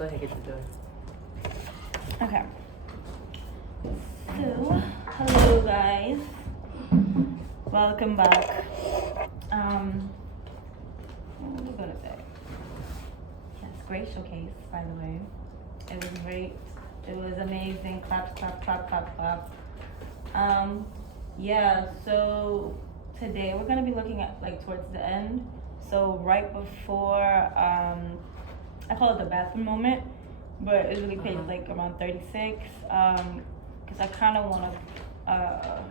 Go ahead, get the door. Okay. So, hello guys. Welcome back. What was I gonna say? Yes, great showcase, by the way. It was great. It was amazing. Clap, clap, clap, clap, clap. Yeah, so today we're gonna be looking at like towards the end. So right before, I call it the bathroom moment, but it's really page like around 36. Cause I kind of want to,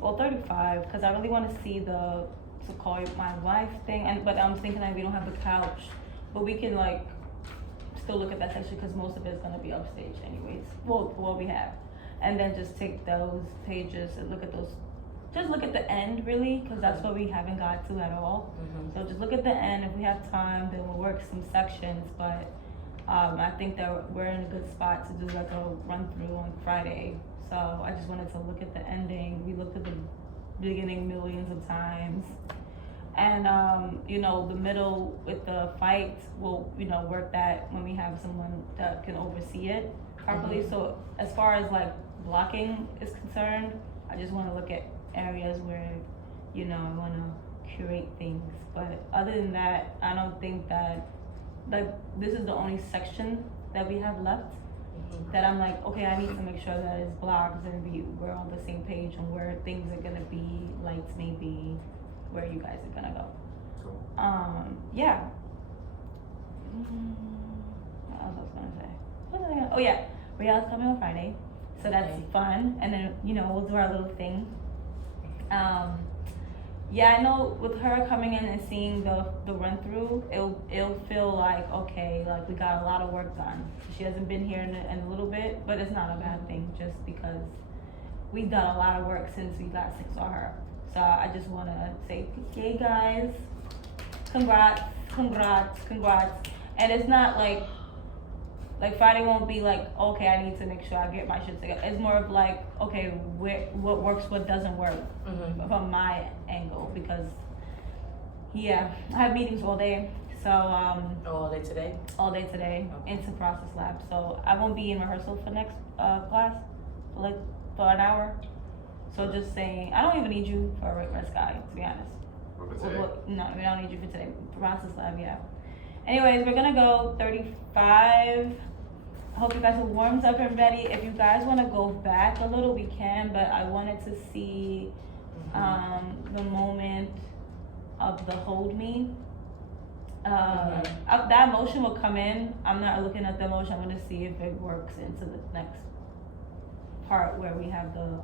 well 35, cause I really want to see the to call it my wife thing, and but I'm thinking like we don't have the couch, but we can like still look at that section because most of it's gonna be upstage anyways. Well, for what we have, and then just take those pages and look at those. Just look at the end really, because that's what we haven't got to at all. So just look at the end. If we have time, then we'll work some sections. But I think that we're in a good spot to do like a run through on Friday. So I just wanted to look at the ending. We looked at the beginning millions of times. And you know, the middle with the fight, we'll, you know, work that when we have someone that can oversee it properly. So as far as like blocking is concerned, I just want to look at areas where, you know, I want to curate things. But other than that, I don't think that, like, this is the only section that we have left that I'm like, okay, I need to make sure that it's blocked and we're on the same page on where things are gonna be, lights may be, where you guys are gonna go. Cool. Yeah. What else I was gonna say? What was I gonna, oh yeah, Rihanna's coming on Friday, so that's fun. And then, you know, we'll do our little thing. Yeah, I know with her coming in and seeing the run through, it'll feel like, okay, like we got a lot of work done. She hasn't been here in a little bit, but it's not a bad thing just because we've done a lot of work since we got 6 on her. So I just want to say, hey guys, congrats. And it's not like Friday won't be like, okay, I need to make sure I get my shit together. It's more of like, okay, what works, what doesn't work from my angle, because yeah, I have meetings all day. So all day today? All day today, Okay. into process lab. So I won't be in rehearsal for next class for an hour. So just saying, I don't even need you for a rest guy, to be honest. What for today? No, we don't need you for today. Process lab, yeah. Anyways, we're gonna go 35. I hope you guys are warmed up and ready. If you guys want to go back a little, we can, but I wanted to see the moment of the hold me. That motion will come in. I'm not looking at the motion. I'm gonna see if it works into the next part where we have the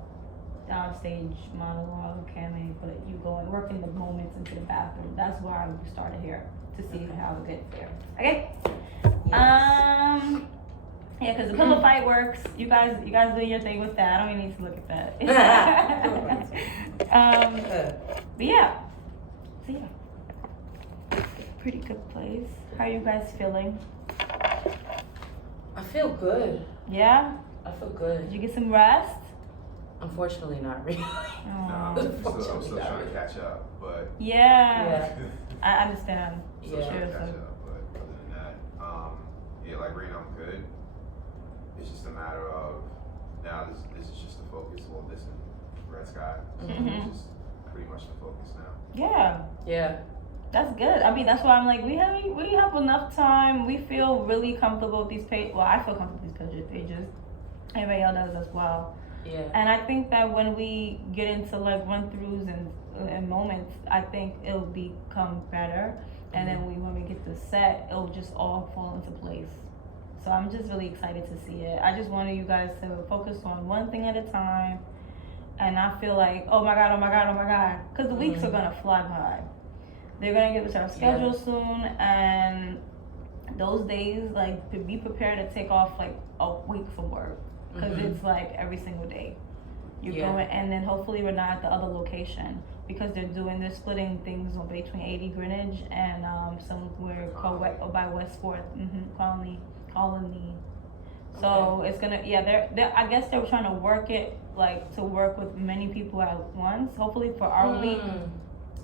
downstage monologue, Kame, but you go and work in the moments into the bathroom. That's why we started here, to see how it gets there. Okay? Yes. Yeah, because the pillow fight works. You guys do your thing with that. I don't even need to look at that. But yeah. So yeah. Pretty good place. How are you guys feeling? I feel good. Yeah? I feel good. Did you get some rest? Unfortunately, not really. No, I'm still trying to catch up, but Yeah. I understand. still Yeah. trying to Sure, catch so- up. But other than that, yeah, like right now I'm good. It's just a matter of now. This is just the focus. Well, this and Red Sky. So Mhm. it's just pretty much the focus now. Yeah. Yeah. That's good. I mean, that's why I'm like, we have enough time. We feel really comfortable with these pages. Well, I feel comfortable with these pages. Everybody else does as well. Yeah. And I think that when we get into like run-throughs and moments, I think it'll become better. And then when we get the set, it'll just all fall into place. So I'm just really excited to see it. I just wanted you guys to focus on one thing at a time and not feel like, oh my God. Because the weeks are going to fly by. They're going to give us our schedule soon. And those days, like, to be prepared to take off like a week from work. Because it's like every single day. You're going, and then hopefully we're not at the other location. Because they're splitting things between 80 Greenwich and somewhere called by West 4th, Colony. So it's gonna, they're I guess they were trying to work it like to work with many people at once. Hopefully for our week,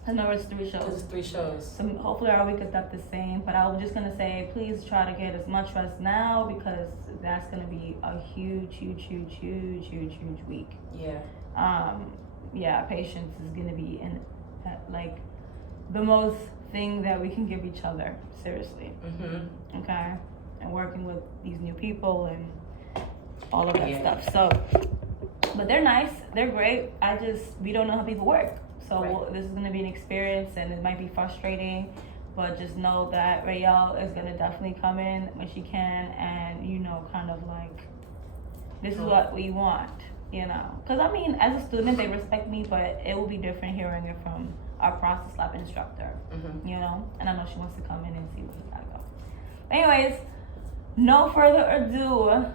Remember, it's 3 Because shows. it's 3 shows. So hopefully our week is not the same, but I'm just gonna say, please try to get as much rest now because that's gonna be a huge week. Yeah. Yeah, patience is gonna be in like the most thing that we can give each other, seriously. Mm-hmm. Okay, and working with these new people and all of that Yeah. stuff. So, but they're nice, they're great. We don't know how people work. So Right. this is gonna be an experience, and it might be frustrating, but just know that Raelle is gonna definitely come in when she can, and kind of like, this is what we want, Because I mean, as a student, they respect me, but it will be different hearing it from our process lab instructor, Mm-hmm. And I know she wants to come in and see where we gotta go. Anyways, no further ado.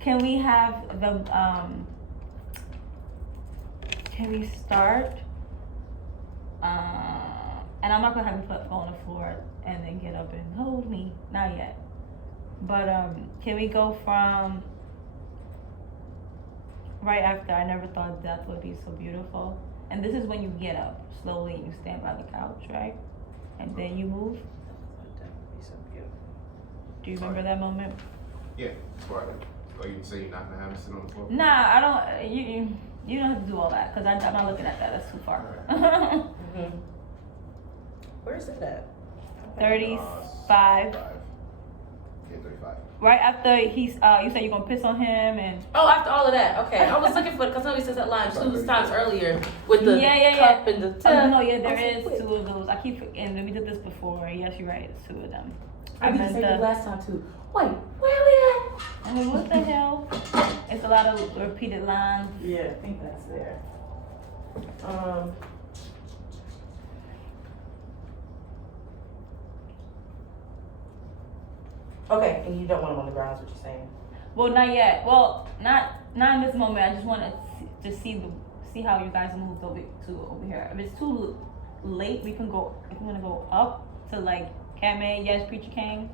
Can we have the Can we start? And I'm not gonna have you go on the floor and then get up and hold me. Not yet. But can we go from right after? I never thought death would be so beautiful. And this is when you get up slowly and you stand by the couch, right? And then you move. Do you remember that moment? Yeah, that's right. Oh, you say you're not gonna have me sit on the floor? Nah, I don't. You don't have to do all that because I'm not looking at that. That's too far. Mm-hmm. Where's it at? 35. Yeah, 35. Right after you said you're gonna piss on him and. Oh, after all of that, okay. I was looking for because somebody says that line 2 times earlier with the cup and the. No, yeah, there is 2 of those. I keep forgetting. We did this before. Yes, you're right. It's 2 of them. I meant to say last time too. Wait, where are we I mean, what the hell? It's a lot of repeated lines. at? Yeah, I think that's there. Okay, and you don't want them on the ground, is what you're saying? Well, not yet. Well, not in this moment. I just want to see how you guys moved over here. If it's too late, we can go. If we want to go up to like Kame, yes, preacher came.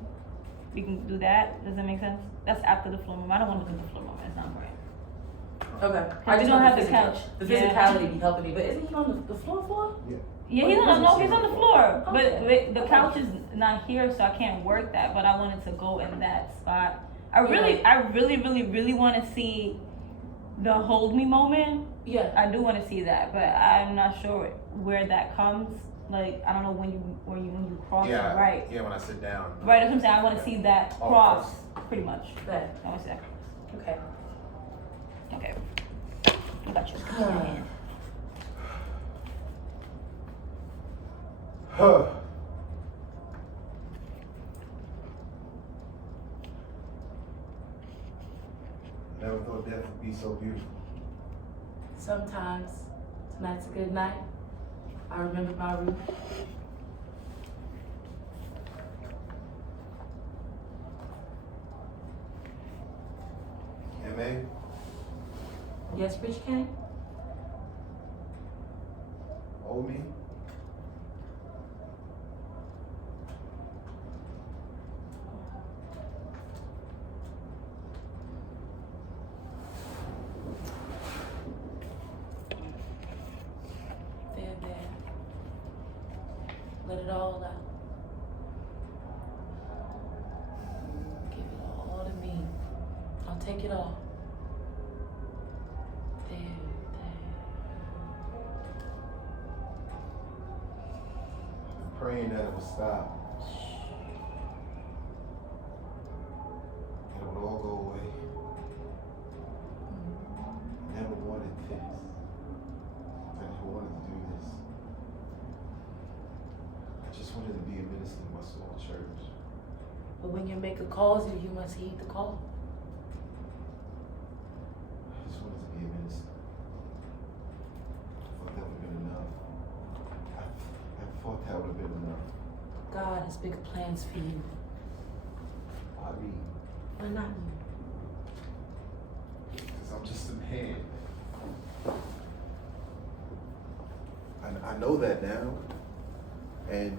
We can do that. Does that make sense? That's after the floor room. I don't want to do the floor room. It's not right. Okay. I just don't have the couch. The Yeah. physicality be helping me, but isn't he on the floor? Yeah, he's on the floor. But the couch is not here, so I can't work that. But I wanted to go in that spot. I really want to see the hold me moment. Yeah. I do want to see that, but I'm not sure where that comes. Like, I don't know when you cross Yeah, the right. Yeah, when I sit down. Right, that's what I'm saying. I want to see that Oh, cross, pretty much. Right. I want to see that cross. Okay. Okay. I got you. Huh. Never thought death would be so beautiful. Sometimes tonight's a good night. I remember my room. M.A.? Yes, Rich King? Hold me? There. Let it all out. Give it all to me. I'll take it all. There. I've been praying that it would stop. That it would all go away. I never wanted this. I never wanted to do this. I just wanted to be a minister in my small church. But when your maker calls you, you must heed the call. I just wanted to be a minister. I thought that would have been enough. I thought that would have been enough. God has bigger plans for you. I mean, Why not you? because I'm just a man. I know that now. And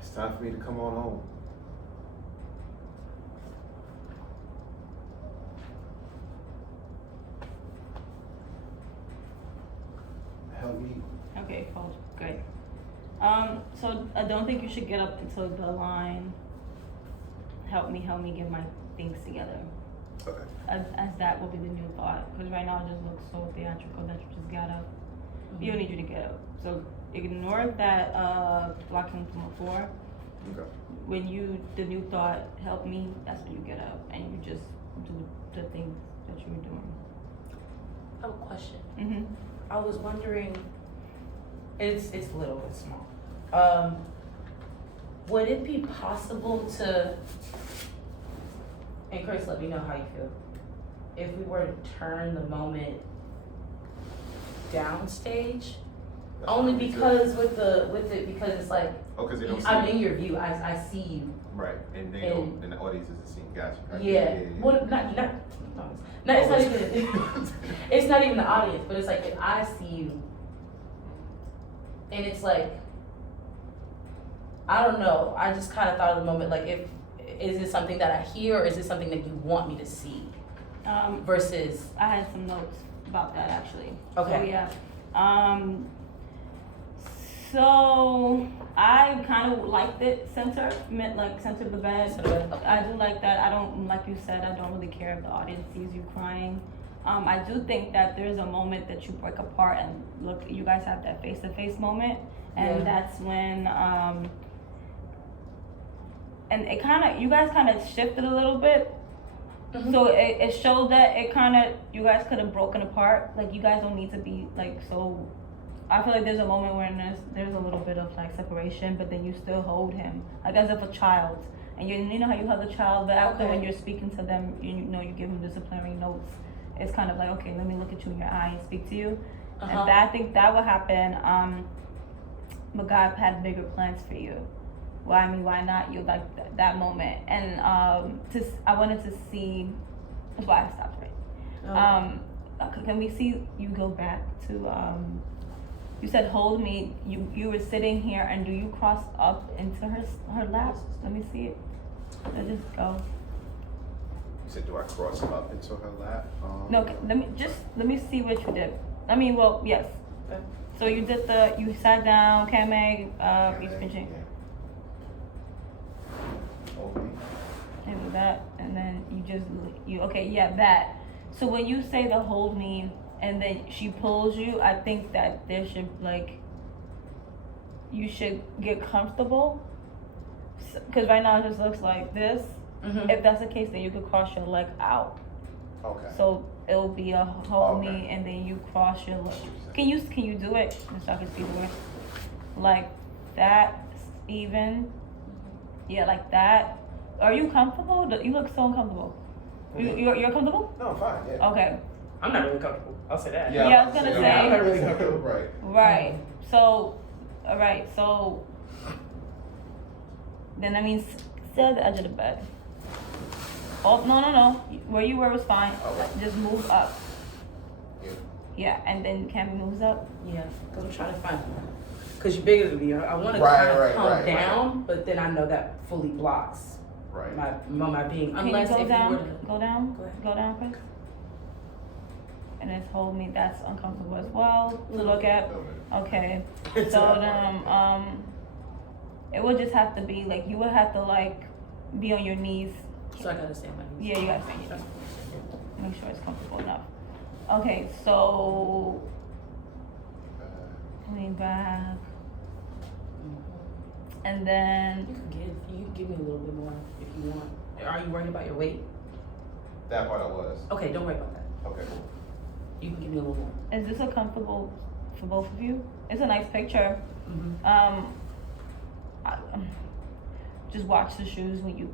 it's time for me to come on home. Okay, false. Great. So I don't think you should get up until the line. Help me get my things together. Okay. As that will be the new thought. Because right now it just looks so theatrical that you just got up. You don't need you to get up. So ignore that blocking from before. Okay. When the new thought, help me, that's when you get up and you just do the things that you were doing. I have a question. Mm-hmm. I was wondering, it's little, it's small. Would it be possible to, and Chris, let me know how you feel, if we were to turn the moment downstage? Only because because it's like, Oh, because they don't see I'm you. in your view, I see you. Right, and they And- don't, and the audience isn't seeing. Gotcha. Yeah, well, not, it's not even, it's not even the audience, but it's like if I see you, and it's like, I don't know, I just kind of thought of the moment, like is it something that I hear, or is it something that you want me to see? Versus, I had some notes about that actually. Okay. So yeah. So I kind of liked it center of the bed. I do like that. I don't, like you said, I don't really care if the audience sees you crying. I do think that there's a moment that you break apart and look, you guys have that face-to-face moment, and Yeah. that's when and it kind of, you guys kind of shifted a little bit. Mhm. So it showed that it kind of, you guys could have broken apart. Like, you guys don't need to be like so. I feel like there's a moment where there's a little bit of like separation, but then you still hold him like as if a child. And you know how you hug a child, but after Okay. when you're speaking to them, you know you give them disciplinary notes. It's kind of like, okay, let me look at you in your eye and speak to you. Uh-huh. And that, I think that would happen. But God had bigger plans for you. Why not? You like that moment, and I wanted to see. That's why I stopped right. Can we see you go back to? You said hold me. You were sitting here, and do you cross up into her lap? Let me see it. Let's just go. You said, do I cross up into her lap? No, let me see what you did. I mean, well, yes. Okay. So you sat down, Kame, you pinching. Hold me. And that, and then okay, yeah, that. So when you say the hold me, and then she pulls you, I think that there should you should get comfortable. Because right now it just looks like this. Mhm. If that's the case, then you could cross your leg out. Okay. So it'll be a hold Okay. me, and then you cross your leg. Can you do it? So I can see the way. Like that, even. Yeah, like that. Are you comfortable? You look so uncomfortable. You're comfortable? No, I'm fine. Yeah. Okay. I'm not really comfortable. I'll say that. Yeah, I was gonna say. I'm not really comfortable. Right. Right. So, all right. So, then that means stay at the edge of the bed. Oh no. Where you were was fine. Okay. Just move up. Yeah. Yeah, and then Cammy moves up. Yeah, because I'm trying to find, because you're bigger than me. I want to Right, come down, but then I know that fully blocks Right. my being. Can Unless you go if down? you were to Go down. Go ahead. Go down, Chris. And it's hold me. That's uncomfortable as well to look at. Okay. So then, it would just have to be like you would have to like be on your knees. So I gotta stay on my knees. Yeah, you gotta stay on your knees. Make sure it's comfortable enough. Okay, so lean back, and then You can give me a little bit more if you want. Are you worried about your weight? That part I was. Okay, don't worry about that. Okay, cool. You can give me a little more. is this a comfortable for both of you? It's a nice picture. Mm-hmm. Just watch the shoes when you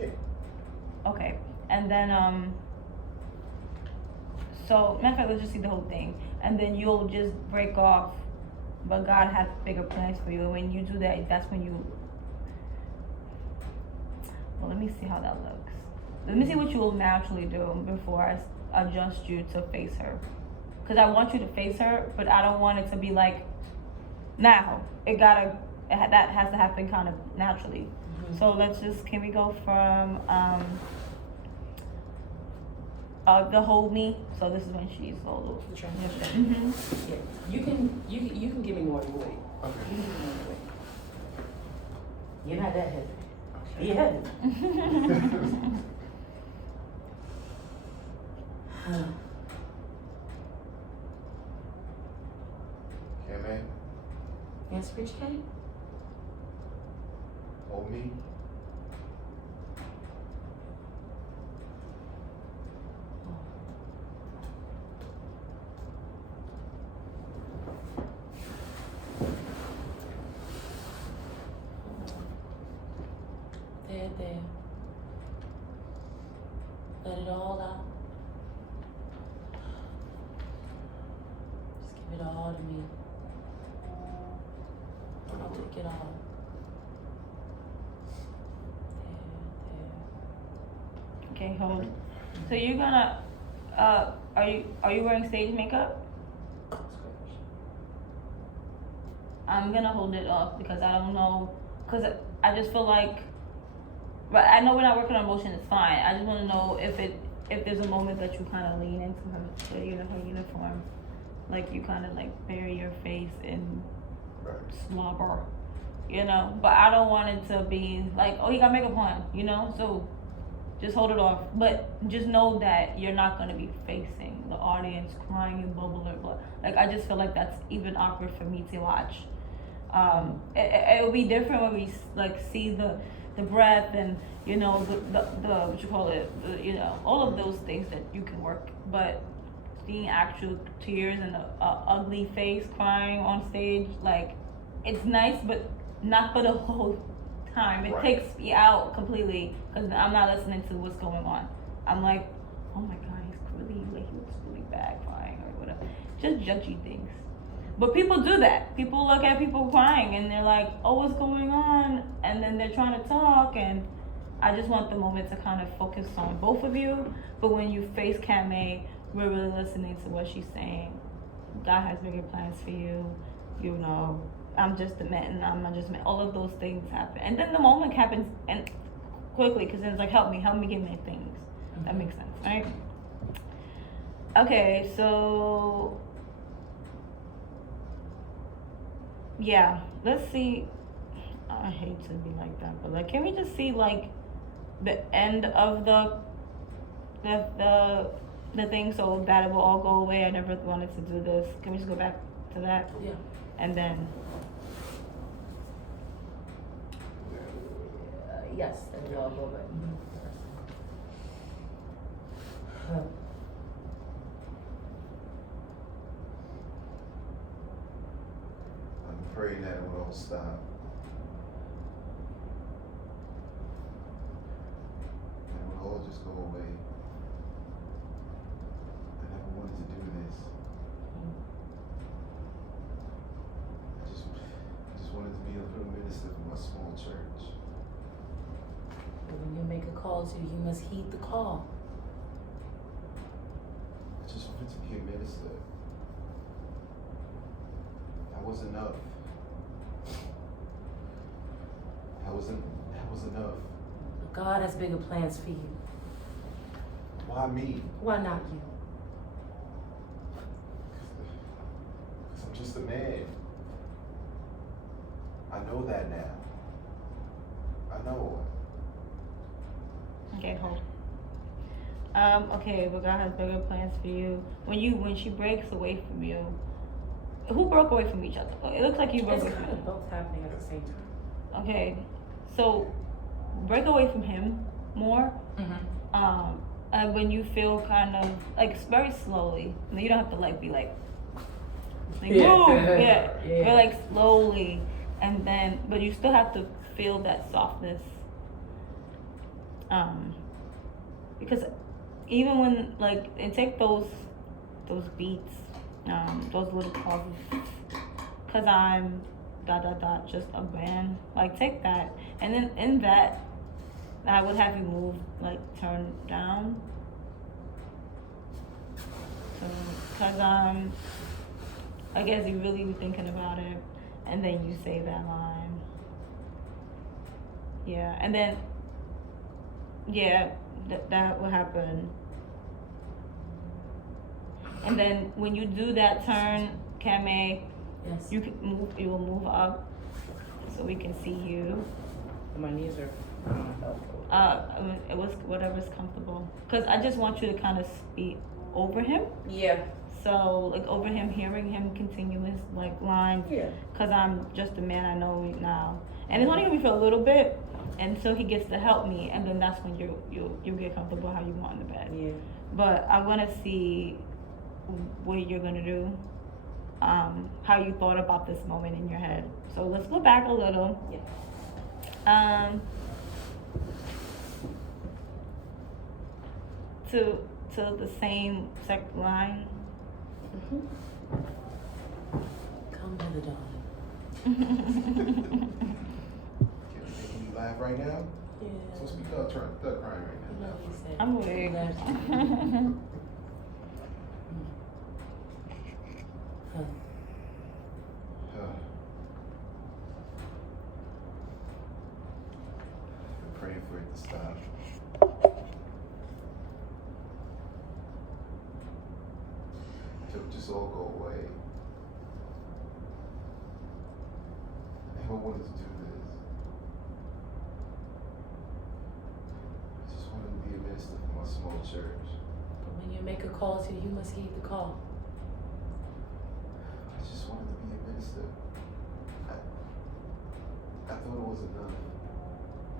Yeah. Okay, and then so matter of fact, let's just see the whole thing, and then you'll just break off. But God has bigger plans for you, and when you do that, that's when you. Well, let me see how that looks. Let me see what you will naturally do before I adjust you to face her, because I want you to face her, but I don't want it to be like. Now that has to happen kind of naturally. Mm-hmm. So can we go from the hold me. So this is when she's a little. The transition. Mm-hmm. Yeah. You can give me more of your weight. Okay. You can give me more of your weight. You're not that heavy. You're heavy. Yeah, man. Yes, Rich K? Hold me. There. Let it all out. Just give it all to me. I'll take it all. There. Okay, hold. So you're gonna, are you wearing stage makeup? I'm gonna hold it off because I don't know, cause I just feel like, but I know we're not working on emotion. It's fine. I just want to know if there's a moment that you kind of lean into her uniform, like you kind of like bury your face in Right. slobber, But I don't want it to be like, oh, he got makeup on, So just hold it off. But just know that you're not gonna be facing the audience crying and bubbling. But like, I just feel like that's even awkward for me to watch. It will be different when we like see the breath and the what you call it, all of those things that you can work. But seeing actual tears and a ugly face crying on stage, like, it's nice, but not for the whole time. It Right. takes me out completely because I'm not listening to what's going on. I'm like, oh my god, he looks really bad crying or whatever. Just judgy things. But people do that. People look at people crying and they're like, oh, what's going on? And then they're trying to talk, and I just want the moment to kind of focus on both of you. But when you face Camé, we're really listening to what she's saying. God has bigger plans for you. I'm just a man, I'm not just a man. All of those things happen. And then the moment happens and quickly, because then it's like, help me get my things. That makes sense, right? Okay, so yeah, let's see. I hate to be like that, but like, can we just see like the end of the thing so that it will all go away? I never wanted to do this. Can we just go back to that? Yeah. And then Yes, and we all go back. I'm praying that it will all stop. And it will all just go away. I never wanted to do this. I just wanted to be a little minister for my small church. But when you make a call to you must heed the call. I just wanted to be a minister. That was enough. That was enough. But God has bigger plans for you. Why me? Why not you? Because I'm just a man. I know that now. I know. okay, hold. Okay, but God has bigger plans for you. When she breaks away from you, who broke away from each other? It looks like you broke It's away from kind of both happening at the same time. Okay, so break away from him more. And when you feel kind of like very slowly, you don't have to like be like move, yeah. But like slowly, and then but you still have to feel that softness. Because even when like and take those beats, those little pauses. Cause I'm ... just a band. Like take that, and then in that, I would have you move like turn down. So, cause I guess you really be thinking about it, and then you say that line. Yeah, and then yeah, that will happen. And then when you do that turn, Kame, Yes. you will move up so we can see you. My knees are helpful. It was whatever's comfortable. Cause I just want you to kind of speak over him. Yeah. So like over him, hearing him continuous like lines. Yeah. Cause I'm just a man I know now, and it's only gonna be for a little bit, and so he gets to help me, and then that's when you get comfortable how you want in the bed. Yeah. But I want to see what you're gonna do, how you thought about this moment in your head. So let's go back a little. Yeah. To the same line. Come to the dawn. Can you laugh right now? Yeah. So speak up, start crying right You now. know what he said. I'm weak. Huh. I'm praying for it to stop. To just all go away. I never wanted to do this. I just wanted to be a minister for my small church. But when you make a call to you must heed the call. I just wanted to be a minister. I thought it was enough.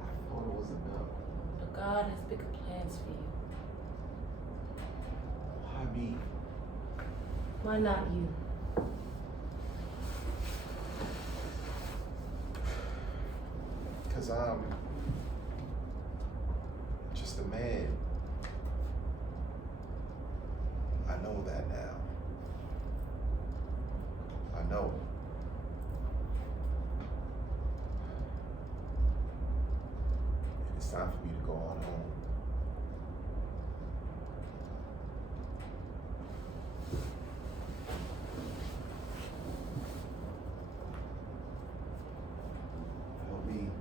I thought it was enough. But God has bigger plans for you. Why me? Why not you? Because I'm just a man. I know that now. I know. And it's time for me to go on home. Help me get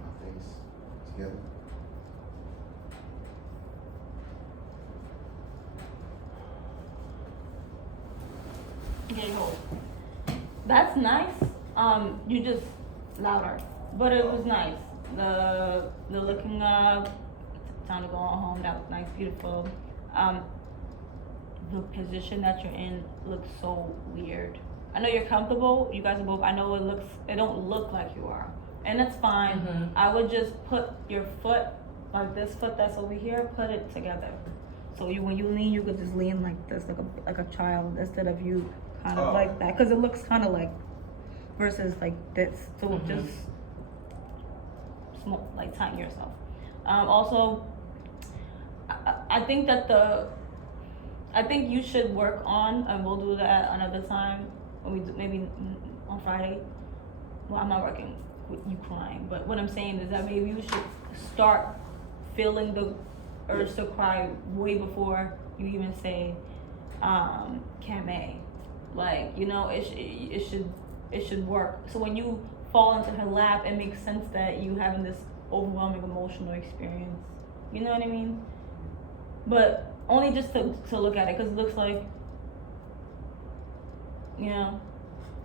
my things together. Okay, hold. That's nice. You just louder, but it was nice. The looking up, time to go on home. That was nice, beautiful. The position that you're in looks so weird. I know you're comfortable. You guys are both. I know it don't look like you are, and that's fine. Mhm. I would just put your foot, like this foot that's over here, put it together. So when you lean, you could just lean like this, like a child, instead of you kind of Oh. like that, because it looks kind of like versus like this. So Mhm. just small, like tighten yourself. Also, I think that I think you should work on, and we'll do that another time when we do, maybe on Friday. Well, I'm not working with you crying, but what I'm saying is that maybe you should start feeling the urge to cry way before you even say, Kame. Like, you know, it should work. So when you fall into her lap, it makes sense that you having this overwhelming emotional experience. You know what I mean? But only just to look at it, because it looks like, you know.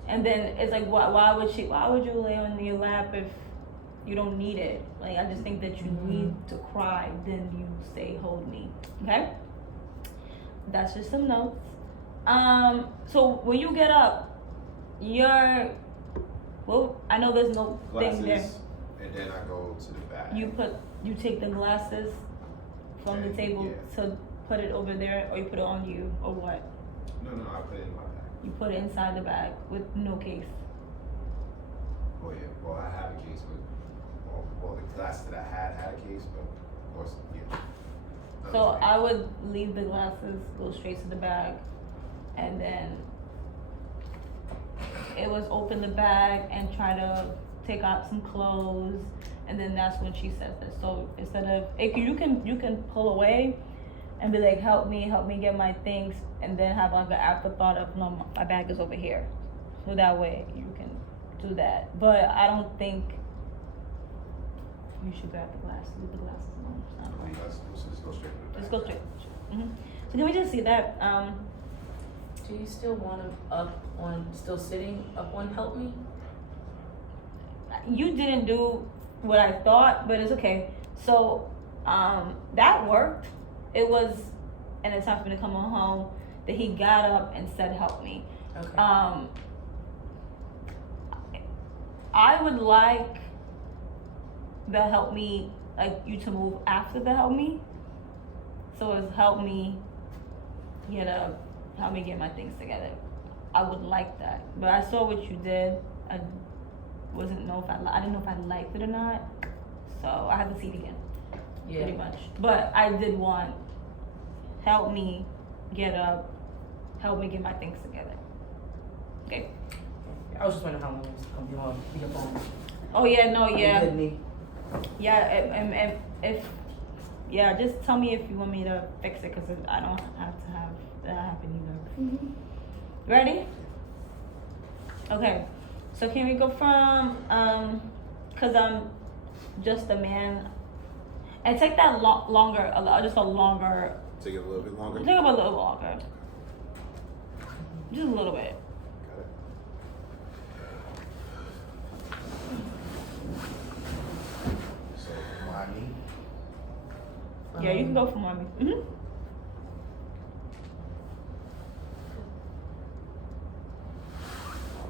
And then it's like, why would you lay on your lap if you don't need it? Like, I just think that you need to cry, then you say, hold me. Okay? That's just some notes. So when you get up, I know there's no thing there. Glasses, and then I go to the back. You take the glasses from the And, table yeah. to put it over there, or you put it on you, or what? No, I put it in my bag. You put it inside the bag with no case. Oh yeah, well I have a case with, well the glasses that I had a case, but of course, yeah. So I would leave the glasses, go straight to the bag, and then it was open the bag and try to take out some clothes, and then that's when she says this. So instead of, you can pull away and be like, help me get my things, and then have like an afterthought of, no, my bag is over here. So that way you can do that. But I don't think you should grab the glasses, leave the glasses alone. It's not right. Let's just go straight to the back. Just go straight. So can we just see that? Do you still want him still sitting up on help me? You didn't do what I thought, but it's okay. So, that worked. It was, and it's time for me to come on home, that he got up and said, help me. Okay. I would like the help me, like you to move after the help me. So it's help me get up, help me get my things together. I would like that, but I saw what you did. I didn't know if I liked it or not. So I have to see it again, pretty much. But I did want help me get up, help me get my things together. Okay. I was just wondering how long it was gonna be up on. Oh yeah, no, yeah. Good knee. Yeah, and if just tell me if you want me to fix it, because I don't have to have that happen either. Ready? Okay. So can we go from because I'm just a man, and take that longer, just a longer. Take it a little bit longer. Take it a little longer. Just a little bit. Got it. So, why me? Yeah, you can go for mommy.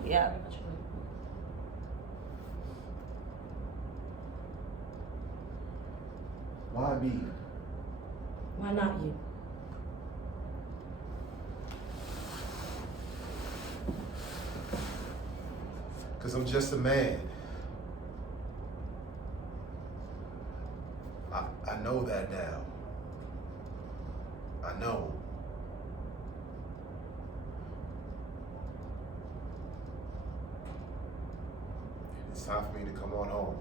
Yeah. Why me? Why not you? Because I'm just a man. I know that now. I know. It's time for me to come on home.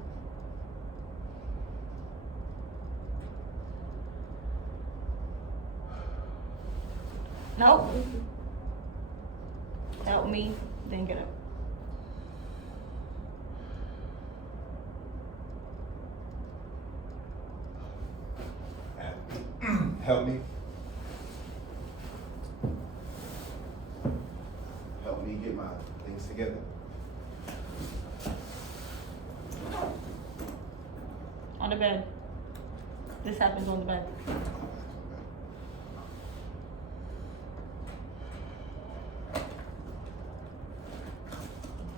Nope. Help me, then get up. Help me. Help me get my things together. On the bed. This happens on the bed.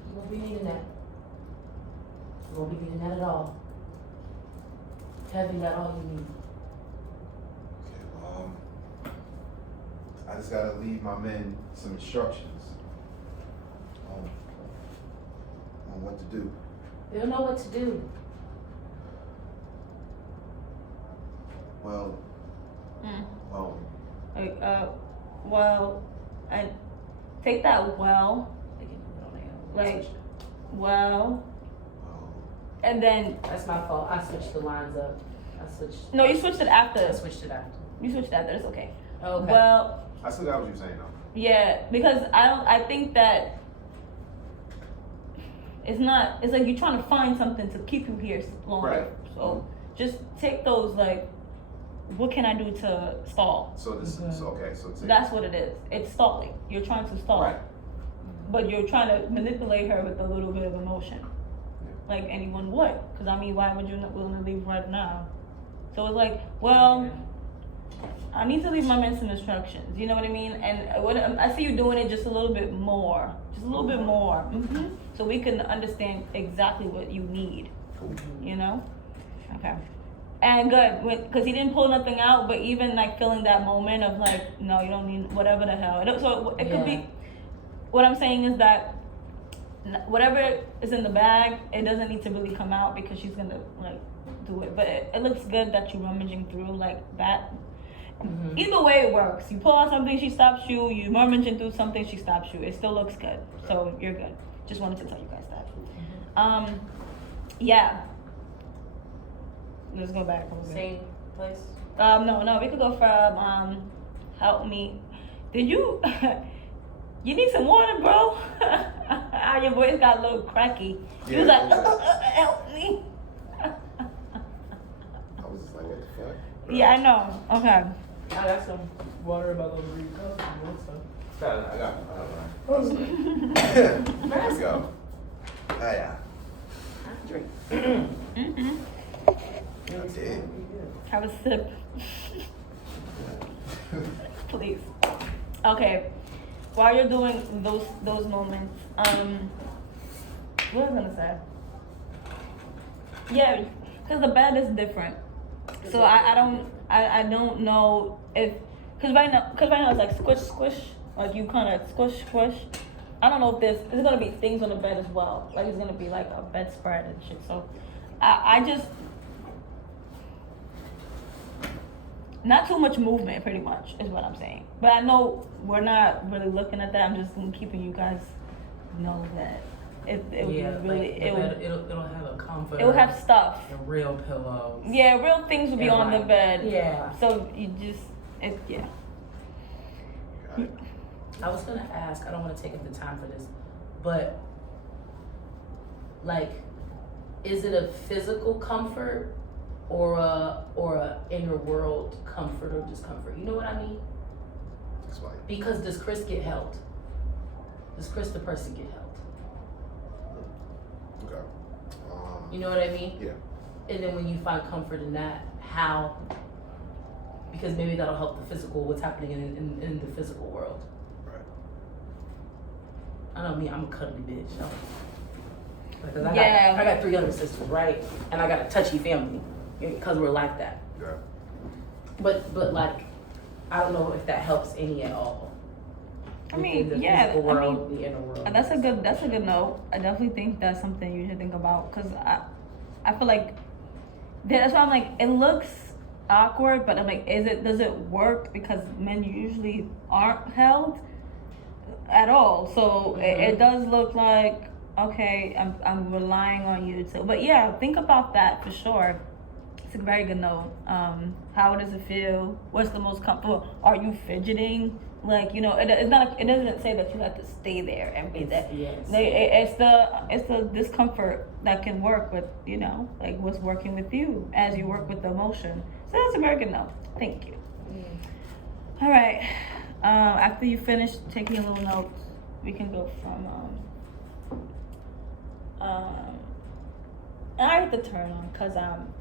You won't be needing that. You won't be needing that at all. Heavy, that all you need. Okay, I just gotta leave my men some instructions on what to do. They'll know what to do. Well, Like, well, and take that well, They can put it on there. like, Switch. well, and then, That's my fault. I switched the lines up. no, you switched it after. I switched it after. You switched it after, it's okay. Okay. Well, I still got what you're saying though. yeah, because I think that it's like you're trying to find something to keep you here longer. Right. So just take those, like, what can I do to stall? So this is okay. So take, That's what it is. It's stalling. You're trying to stall. Right. But you're trying to manipulate her with a little bit of emotion. Like anyone would. Because, I mean, why would you not willing to leave right now? So it's like, well, I need to leave my men some instructions. You know what I mean? And what I see you doing it just a little bit more. Just a little bit more. So we can understand exactly what you need. You know? Okay. And good, because he didn't pull nothing out, but even like feeling that moment of like, no, you don't need whatever the hell. So it could be, what I'm saying is that whatever is in the bag, it doesn't need to really come out because she's gonna like do it. But it looks good that you're rummaging through like that. Either way it works. You pull out something, she stops you. You rummaging through something, she stops you. It still looks good. So you're good. Just wanted to tell you guys that. Yeah. Let's go back a little bit. Same place? No, we could go from help me. Did you you need some water, bro? Your voice got a little cracky. You was like, help me. I was just like, what the fuck? Yeah, I know. Okay. I got some water about those green cups if you want some. I got it. There we go. Ah, yeah. Drink. Mm-hmm. That's it. Have a sip. Please. Okay. While you're doing those moments, what was I gonna say? Yeah, because the bed is different. So I don't know if, cause right now it's like squish, like you kind of squish. I don't know if there's gonna be things on the bed as well. Like it's gonna be like a bedspread and shit. So I just, not too much movement, pretty much is what I'm saying. But I know we're not really looking at that. I'm just keeping you guys know that it would be really, it'll have a comfort. it will have stuff. And real pillows. Yeah, real things will be And on the like- bed. Yeah. So you just, yeah. Got it. I was gonna ask, I don't wanna take up the time for this, but like, is it a physical comfort or a inner world comfort or discomfort? You know what I mean? Explain. Because does Chris get helped? Does Chris the person get helped? Okay. You know what I mean? Yeah. And then when you find comfort in that, how? Because maybe that'll help the physical, what's happening in the physical world. Right. I know me, I'm a cuddly bitch. So. Because I got 3 younger sisters, right? And I got a touchy family because we're like that. Yeah. But like, I don't know if that helps any at all. I mean, Within the yeah, physical I world, the inner world. That's a good note. I definitely think that's something you should think about because I feel like that's why I'm like, it looks awkward, but I'm like, does it work? Because men usually aren't held at all. So it does look like, okay, I'm relying on you to, but yeah, think about that for sure. It's a very good note. How does it feel? What's the most comfortable? Are you fidgeting? Like, you know, it's not. It doesn't say that you have to stay there and be there. Yes. It's the discomfort that can work with, you know, like what's working with you as you work with the emotion. So that's a very good note. Thank you. All right. After you finish taking a little notes, we can go from and I have to turn on because I'm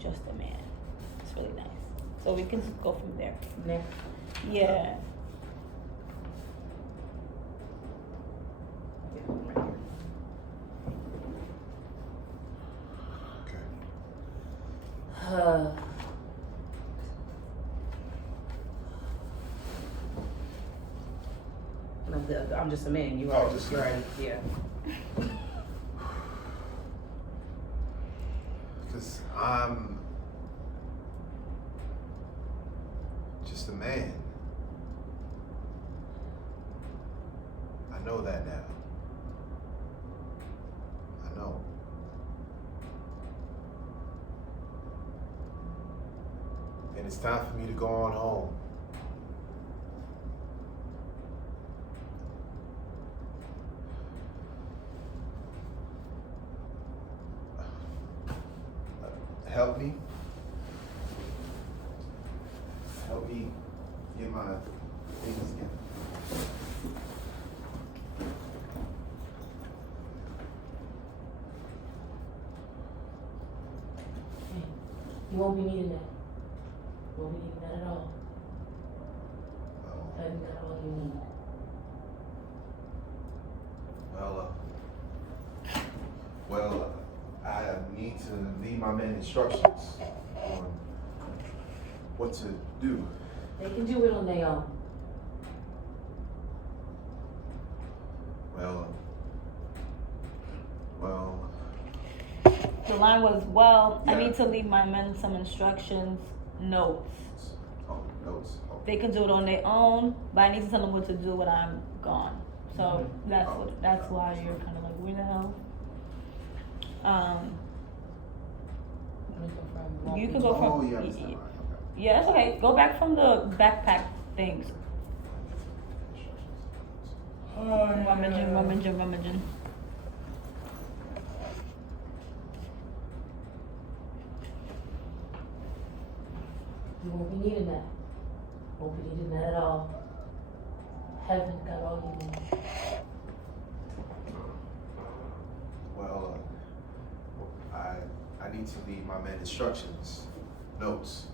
just a man. It's really nice. So we can go from there. Next. Yeah. Yeah, right here. Okay. I'm just a man. You Oh, are just a you're man. right. Yeah. Because I'm just a man. I know that now. I know. And it's time for me to go on home. Help me. Help me get my things together. You won't be needing that. You won't be needing that at all. That is not all you need. Well, I need to leave my men instructions on what to do. They can do it on their own. Well, The line was, well, I Yeah. need to leave my men some instructions, notes. oh, notes. Oh, They can do it on their own, but I need to tell them what to do when I'm gone. So that's why you're kind of like, where the hell? You could go from. oh, yeah, I understand. Right, okay. Yeah, it's okay. Go back from the backpack things. Rummaging. You won't be needing that. Hope you needed that at all. Heaven got all you need. Well, I need to leave my men instructions, notes,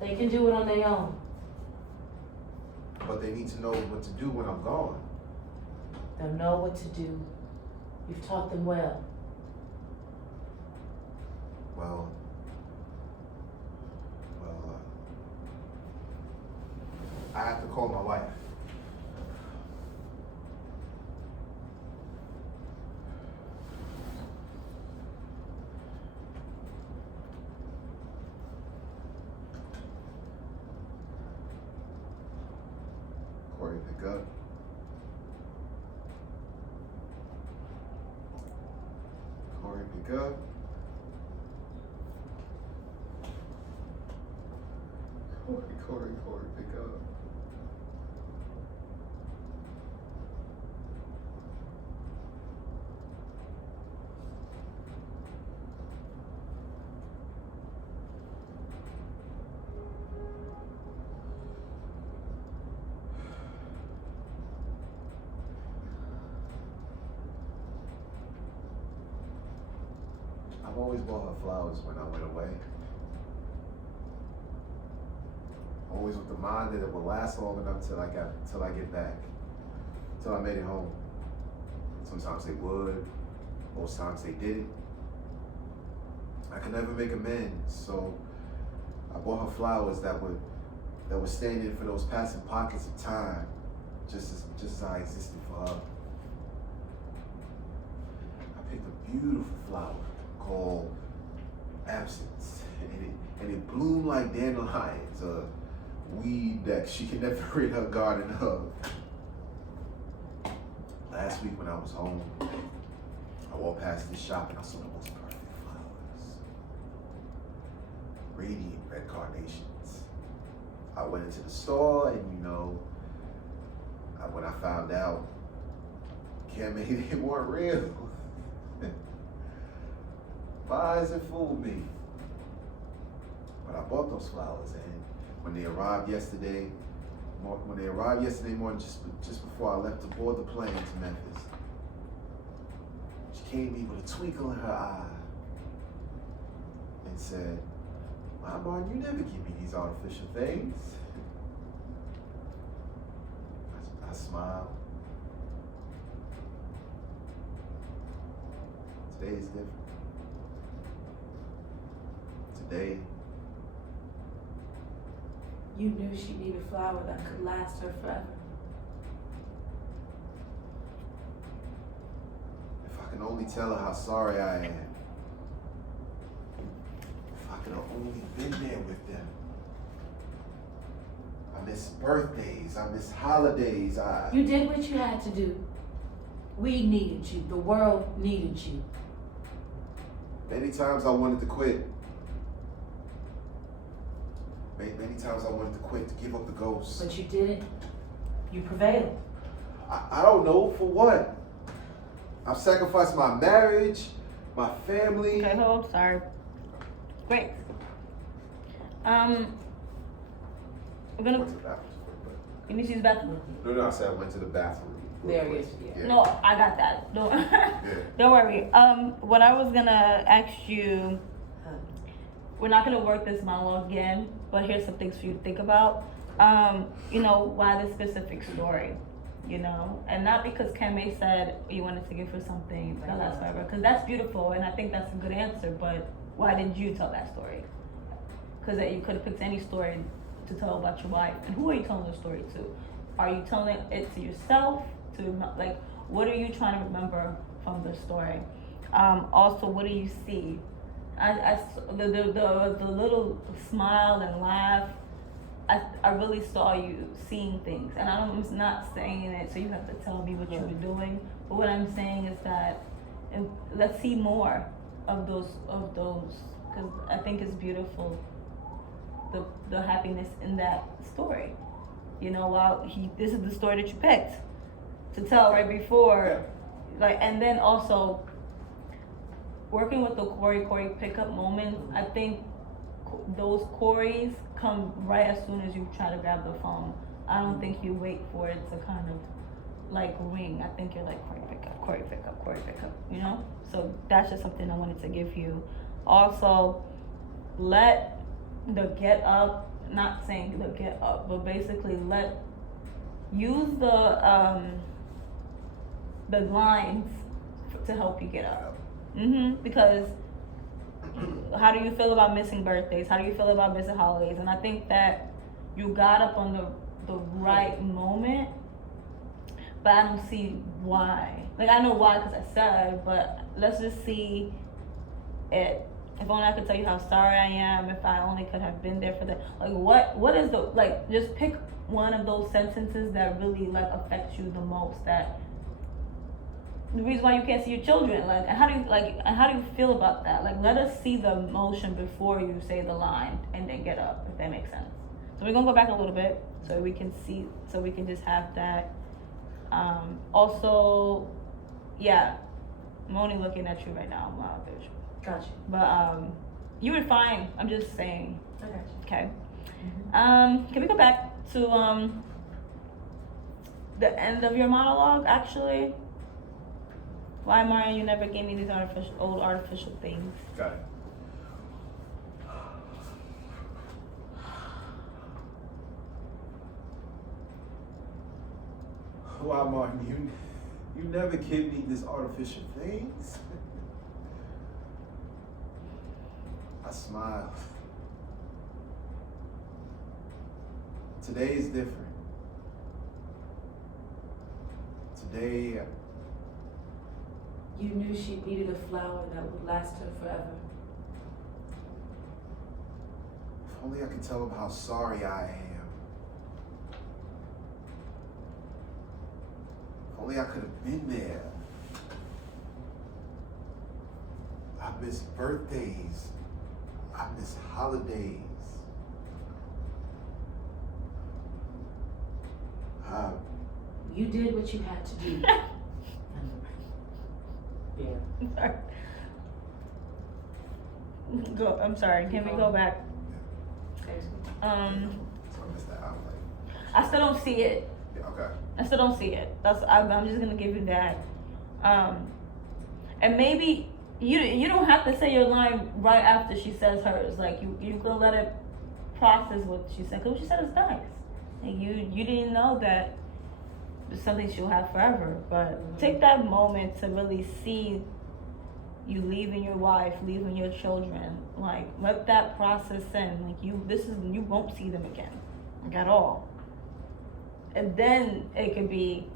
They can do it on their own. but they need to know what to do when I'm gone. They'll know what to do. You've taught them well. Well, I have to call my wife. Corey, pick up. Corey, pick up. Corey, pick up. I've always bought her flowers when I went away. Always with the mind that it will last long enough till I get back, till I made it home. Sometimes they would, most times they didn't. I could never make amends, so I bought her flowers that were standing for those passing pockets of time, just as I existed for her. I picked a beautiful flower called absence, and it bloomed like dandelions, a weed that she can never rid her garden of. Last week when I was home, I walked past this shop and I saw the most perfect flowers. Radiant red carnations. I went into the store and when I found out, Cam made it weren't real. Lies and fooled me. But I bought those flowers, and when they arrived yesterday morning, just before I left to board the plane to Memphis, she came to me with a twinkle in her eye and said, "Mama, you never give me these artificial things." I smiled. Today is different. Today, You knew she needed a flower that could last her forever. if I can only tell her how sorry I am, if I could have only been there with them. I miss birthdays, I miss holidays, You did what you had to do. We needed you. The world needed you. Many times I wanted to quit. Many times I wanted to quit, to give up the ghost. But you didn't. You prevailed. I don't know for what. I've sacrificed my marriage, my family. Okay, hold, sorry. Great. We're gonna, Went to the bathroom quick, you need to use the bathroom. but no, I said I went to the bathroom. real There quick. is, yeah. No, I got that. Don't, Yeah. don't worry. What I was gonna ask you, we're not gonna work this monologue again, but here's some things for you to think about. Why this specific story, and not because Kame said you wanted to give her something that lasts forever, because that's beautiful, and I think that's a good answer, but why didn't you tell that story? Because you could have picked any story to tell about your wife, and who are you telling the story to? Are you telling it to yourself, what are you trying to remember from the story? Also, what do you see? The little smile and laugh, I really saw you seeing things, and I'm not saying it so you have to tell me what you were doing, but what I'm saying is that let's see more of those, because I think it's beautiful, the happiness in that story. This is the story that you picked to tell right before, and then also working with the Corey pickup moments. I think those queries come right as soon as you try to grab the phone. I don't think you wait for it to kind of like ring. I think you're like Corey pick up, Corey pick up, Corey pick up, you know? So that's just something I wanted to give you. Also, let the get up, not saying the get up, but basically use the lines to help you get up. Because how do you feel about missing birthdays? How do you feel about missing holidays? And I think that you got up on the right moment, but I don't see why. Like, I know why because I said, but let's just see it. If only I could tell you how sorry I am, if I only could have been there for that. Like, what is the, like, just pick one of those sentences that really, like, affects you the most, that the reason why you can't see your children, like, and how do you feel about that? Like, let us see the emotion before you say the line and then get up, if that makes sense. So we're gonna go back a little bit so we can see, so we can just have that. Also, yeah, I'm only looking at you right now, wow, bitch. Got you. But you were fine. I'm just saying. I got you. Okay. Can we go back to the end of your monologue? Actually, why, Marian, you never gave me these old artificial things? Got it. Why, Martin, you never give me these artificial things? I smiled. Today is different. Today, You knew she needed a flower that would last her forever. if only I could tell him how sorry I am. If only I could have been there. I miss birthdays. I miss holidays. You did what you had to do. Yeah. I'm sorry. Can we go back? So I missed that. I'm like, I still don't see it. yeah, okay. I still don't see it. I'm just gonna give you that. And maybe you don't have to say your line right after she says hers. Like you can let it process what she said. Cause what she said is nice. Like you didn't know that it's something she'll have forever. But take that moment to really see you leaving your wife, leaving your children. Like let that process in. Like you won't see them again, like at all. And then it could be,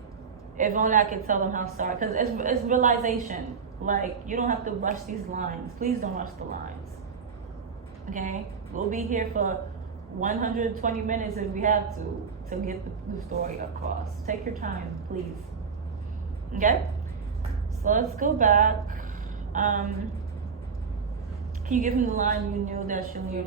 if only I could tell them how sorry. Because it's realization. Like, you don't have to rush these lines. Please don't rush the lines. Okay? We'll be here for 120 minutes if we have to get the story across. Take your time, please. Okay? So let's go back. Can you give him the line you knew that she'll leave?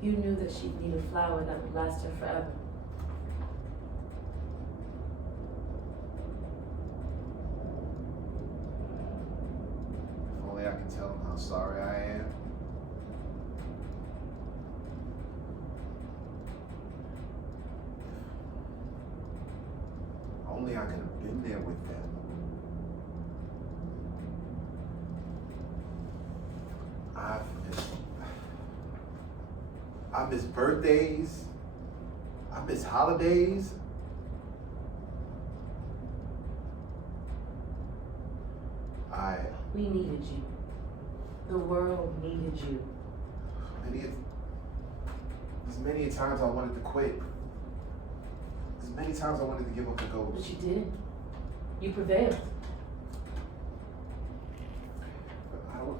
You knew that she'd need a flower that would last her forever. If only I can tell him how sorry I am. If only I could have been there with them. I miss birthdays. I miss holidays. We needed you. The world needed you. There's many times I wanted to quit. There's many times I wanted to give up the ghost. But you didn't. You prevailed.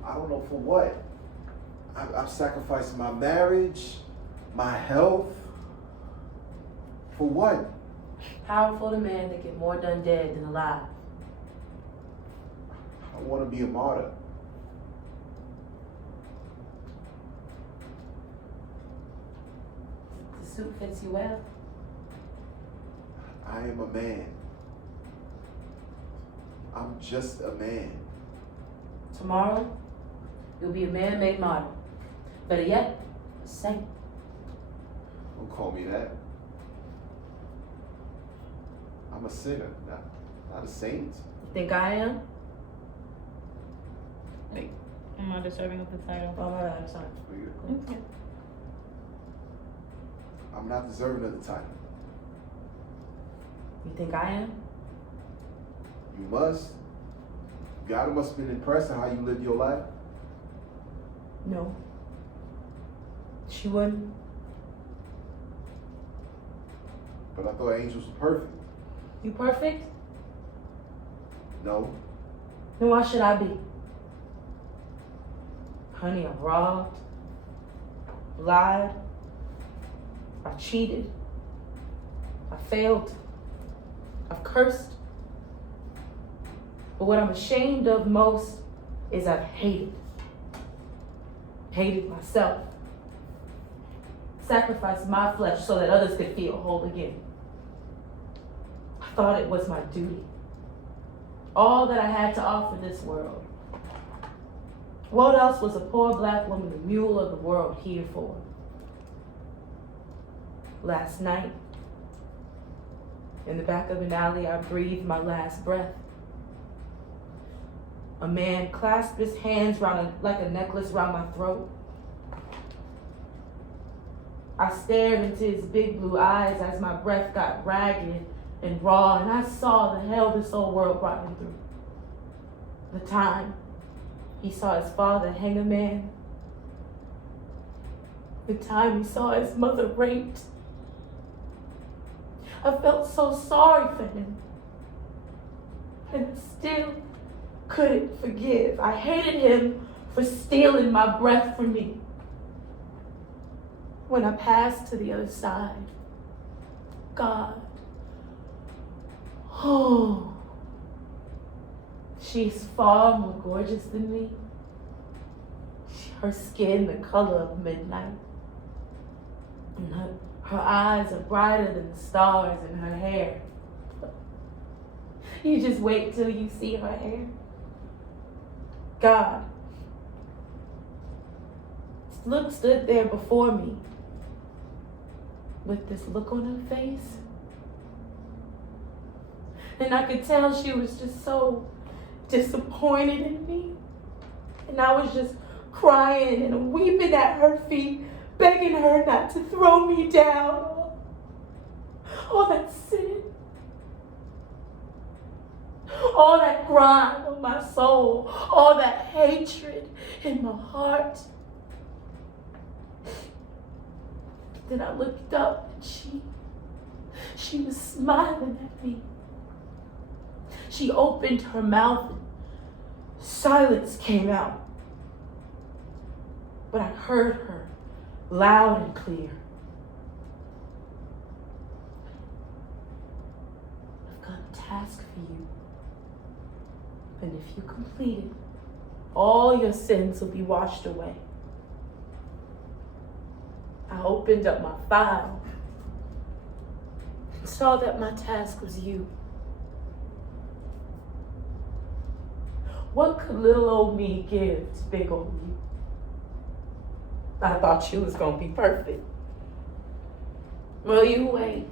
I don't know for what. I've sacrificed my marriage, my health. For what? Powerful the man that get more done dead than alive. I want to be a martyr. The suit fits you well. I am a man. I'm just a man. Tomorrow, you'll be a man-made model. Better yet, a saint. Don't call me that. I'm a sinner, not a saint. You think I am? I'm not deserving of the title. Oh my bad, sorry. Okay. I'm not deserving of the title. You think I am? You must. God must have been impressed with how you live your life. No. She wouldn't. But I thought angels were perfect. You perfect? No. Then why should I be? Honey, I robbed, lied, I cheated, I failed, I've cursed. But what I'm ashamed of most is I've hated. Hated myself. Sacrificed my flesh so that others could feel whole again. I thought it was my duty. All that I had to offer this world. What else was a poor black woman, the mule of the world, here for? Last night, in the back of an alley, I breathed my last breath. A man clasped his hands like a necklace round my throat. I stared into his big blue eyes as my breath got ragged and raw, and I saw the hell this whole world brought him through. The time he saw his father hang a man. The time he saw his mother raped. I felt so sorry for him. And I still couldn't forgive. I hated him for stealing my breath from me. When I passed to the other side, God, oh, she's far more gorgeous than me. Her skin the color of midnight. And her eyes are brighter than the stars in her hair. You just wait till you see her hair. God stood there before me with this look on her face. And I could tell she was just so disappointed in me. And I was just crying and weeping at her feet, begging her not to throw me down. All that sin, all that grime on my soul, all that hatred in my heart. Then I looked up and she was smiling at me. She opened her mouth and silence came out. But I heard her loud and clear. I've got a task for you. And if you complete it, all your sins will be washed away. I opened up my file and saw that my task was you. What could little old me give to big old you? I thought you was gonna be perfect. Well, you wait.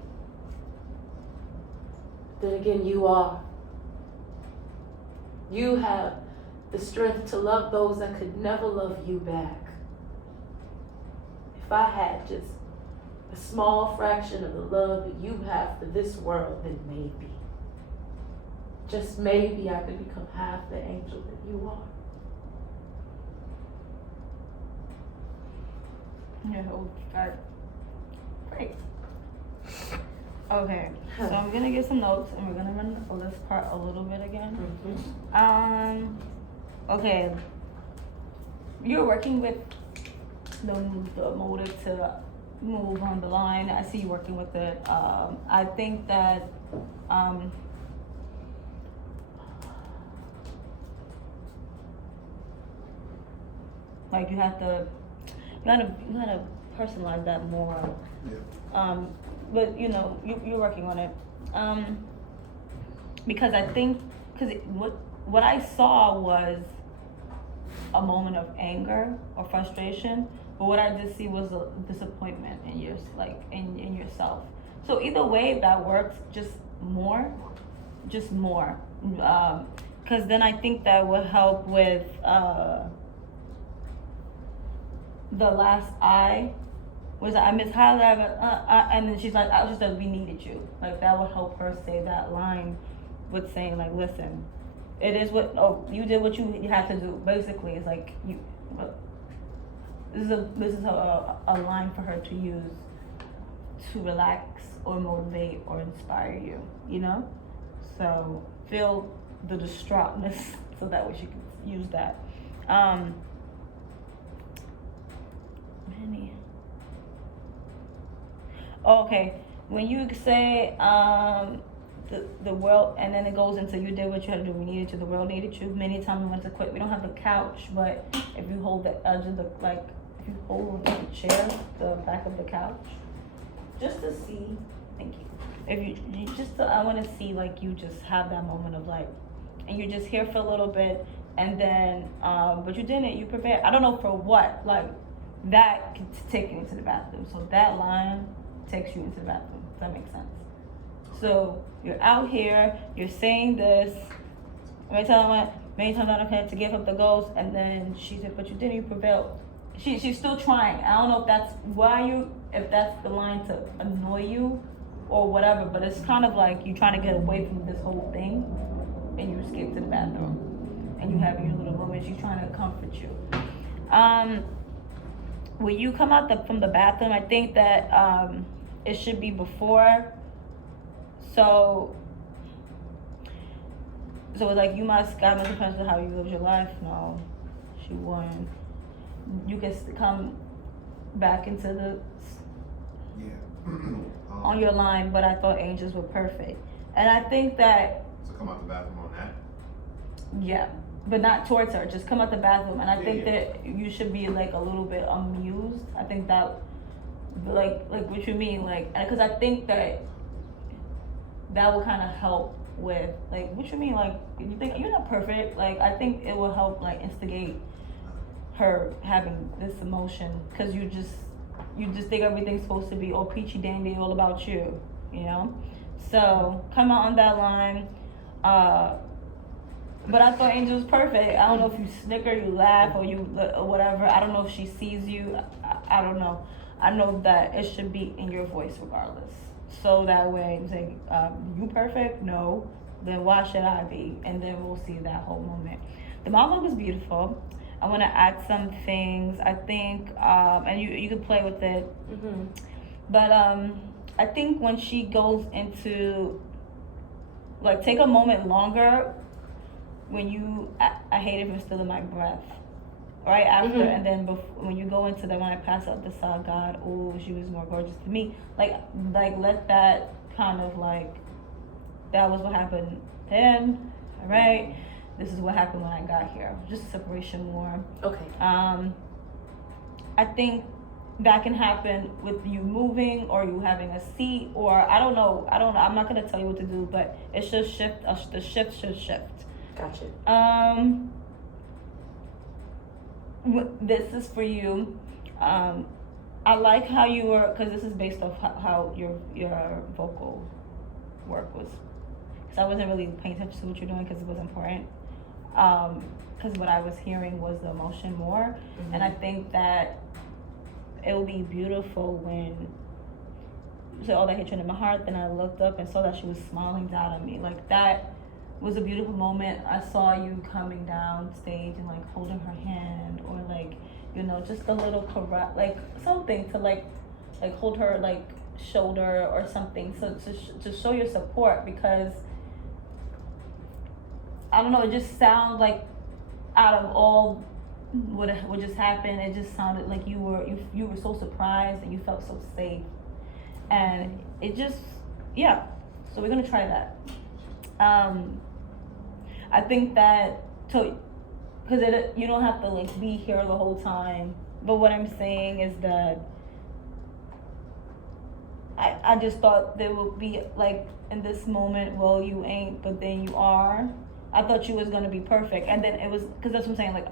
Then again, you are. You have the strength to love those that could never love you back. If I had just a small fraction of the love that you have for this world, then maybe, just maybe I could become half the angel that you are. Yeah, oh, God. Great. Okay, so I'm gonna get some notes and we're gonna run over this part a little bit again. Okay. You're working with the motive to move on the line. I see you working with it. I think that like you gotta personalize that more. Yeah. But you know, you're working on it. Because I think because what I saw was a moment of anger or frustration, but what I did see was a disappointment in in yourself. So either way, that works. Just more. Because then I think that will help with the last I was I miss highly, and then she's like, I was just like, we needed you. Like that would help her say that line with saying like, listen, it is what, you did what you had to do. Basically, it's like this is a line for her to use to relax or motivate or inspire you, you know? So feel the distraughtness so that way she can use that. Okay, when you say the world, and then it goes into you did what you had to do, we needed you, the world needed you, many times we went to quit, we don't have the couch, but if you hold the edge of if you hold the chair, the back of the couch, just to see, thank you, if you just I want to see like you just have that moment of like, and you're just here for a little bit, and then but you didn't, you prepared, I don't know for what, like that could take you into the bathroom, so that line takes you into the bathroom. Does that make sense? So you're out here, you're saying this, many times I don't have to give up the ghost, and then she said, but you didn't, you prevailed. She's still trying. I don't know if that's if that's the line to annoy you or whatever, but it's kind of like you're trying to get away from this whole thing, and you escape to the bathroom, and you have your little moments. She's trying to comfort you. When you come out from the bathroom, I think that it should be before. So it's like God must depend on how you live your life. No, she won. You can come back into the on your line, but I thought angels were perfect, and I think that. So come out the bathroom on that. Yeah, but not towards her. Just come out the bathroom, and I think that you should be like a little bit amused. I think that, like what you mean, like, because I think that will kind of help with like what you mean, like you think you're not perfect. Like I think it will help like instigate her having this emotion because you just think everything's supposed to be all peachy dandy, all about you, you know. So come out on that line. But I thought Angel was perfect. I don't know if you snicker, you laugh, or whatever. I don't know if she sees you. I don't know. I know that it should be in your voice regardless. So that way, I'm saying, you perfect? No. Then why should I be? And then we'll see that whole moment. The monologue is beautiful. I want to add some things. I think, and you can play with it. Mm-hmm. But I think when she goes into, like, take a moment longer. When you, I hate it from still in my breath, right after, Mm-hmm. and then when you go into when I pass up the saw God, oh, she was more gorgeous to me. Like let that kind of like, that was what happened then, all right? This is what happened when I got here. Just a separation more. Okay. I think that can happen with you moving or you having a seat or I don't know. I'm not gonna tell you what to do, but it should shift. The shift should shift. Gotcha. This is for you. I like how you were, because this is based off how your vocal work was. Because I wasn't really paying attention to what you're doing because it was important. Because what I was hearing was the emotion more, Mm-hmm. and I think that it will be beautiful when you said, "Oh, that hit you in my heart." Then I looked up and saw that she was smiling down at me. Like that was a beautiful moment. I saw you coming down stage and like holding her hand or like, you know, just a little caress, like something to like hold her like shoulder or something. So to show your support, because I don't know, it just sounds like out of all what just happened, it just sounded like you were so surprised and you felt so safe, and it just, yeah. So we're gonna try that. I think that because you don't have to like be here the whole time. But what I'm saying is that I just thought there would be like in this moment, well, you ain't, but then you are. I thought you was gonna be perfect, and then it was because that's what I'm saying. Like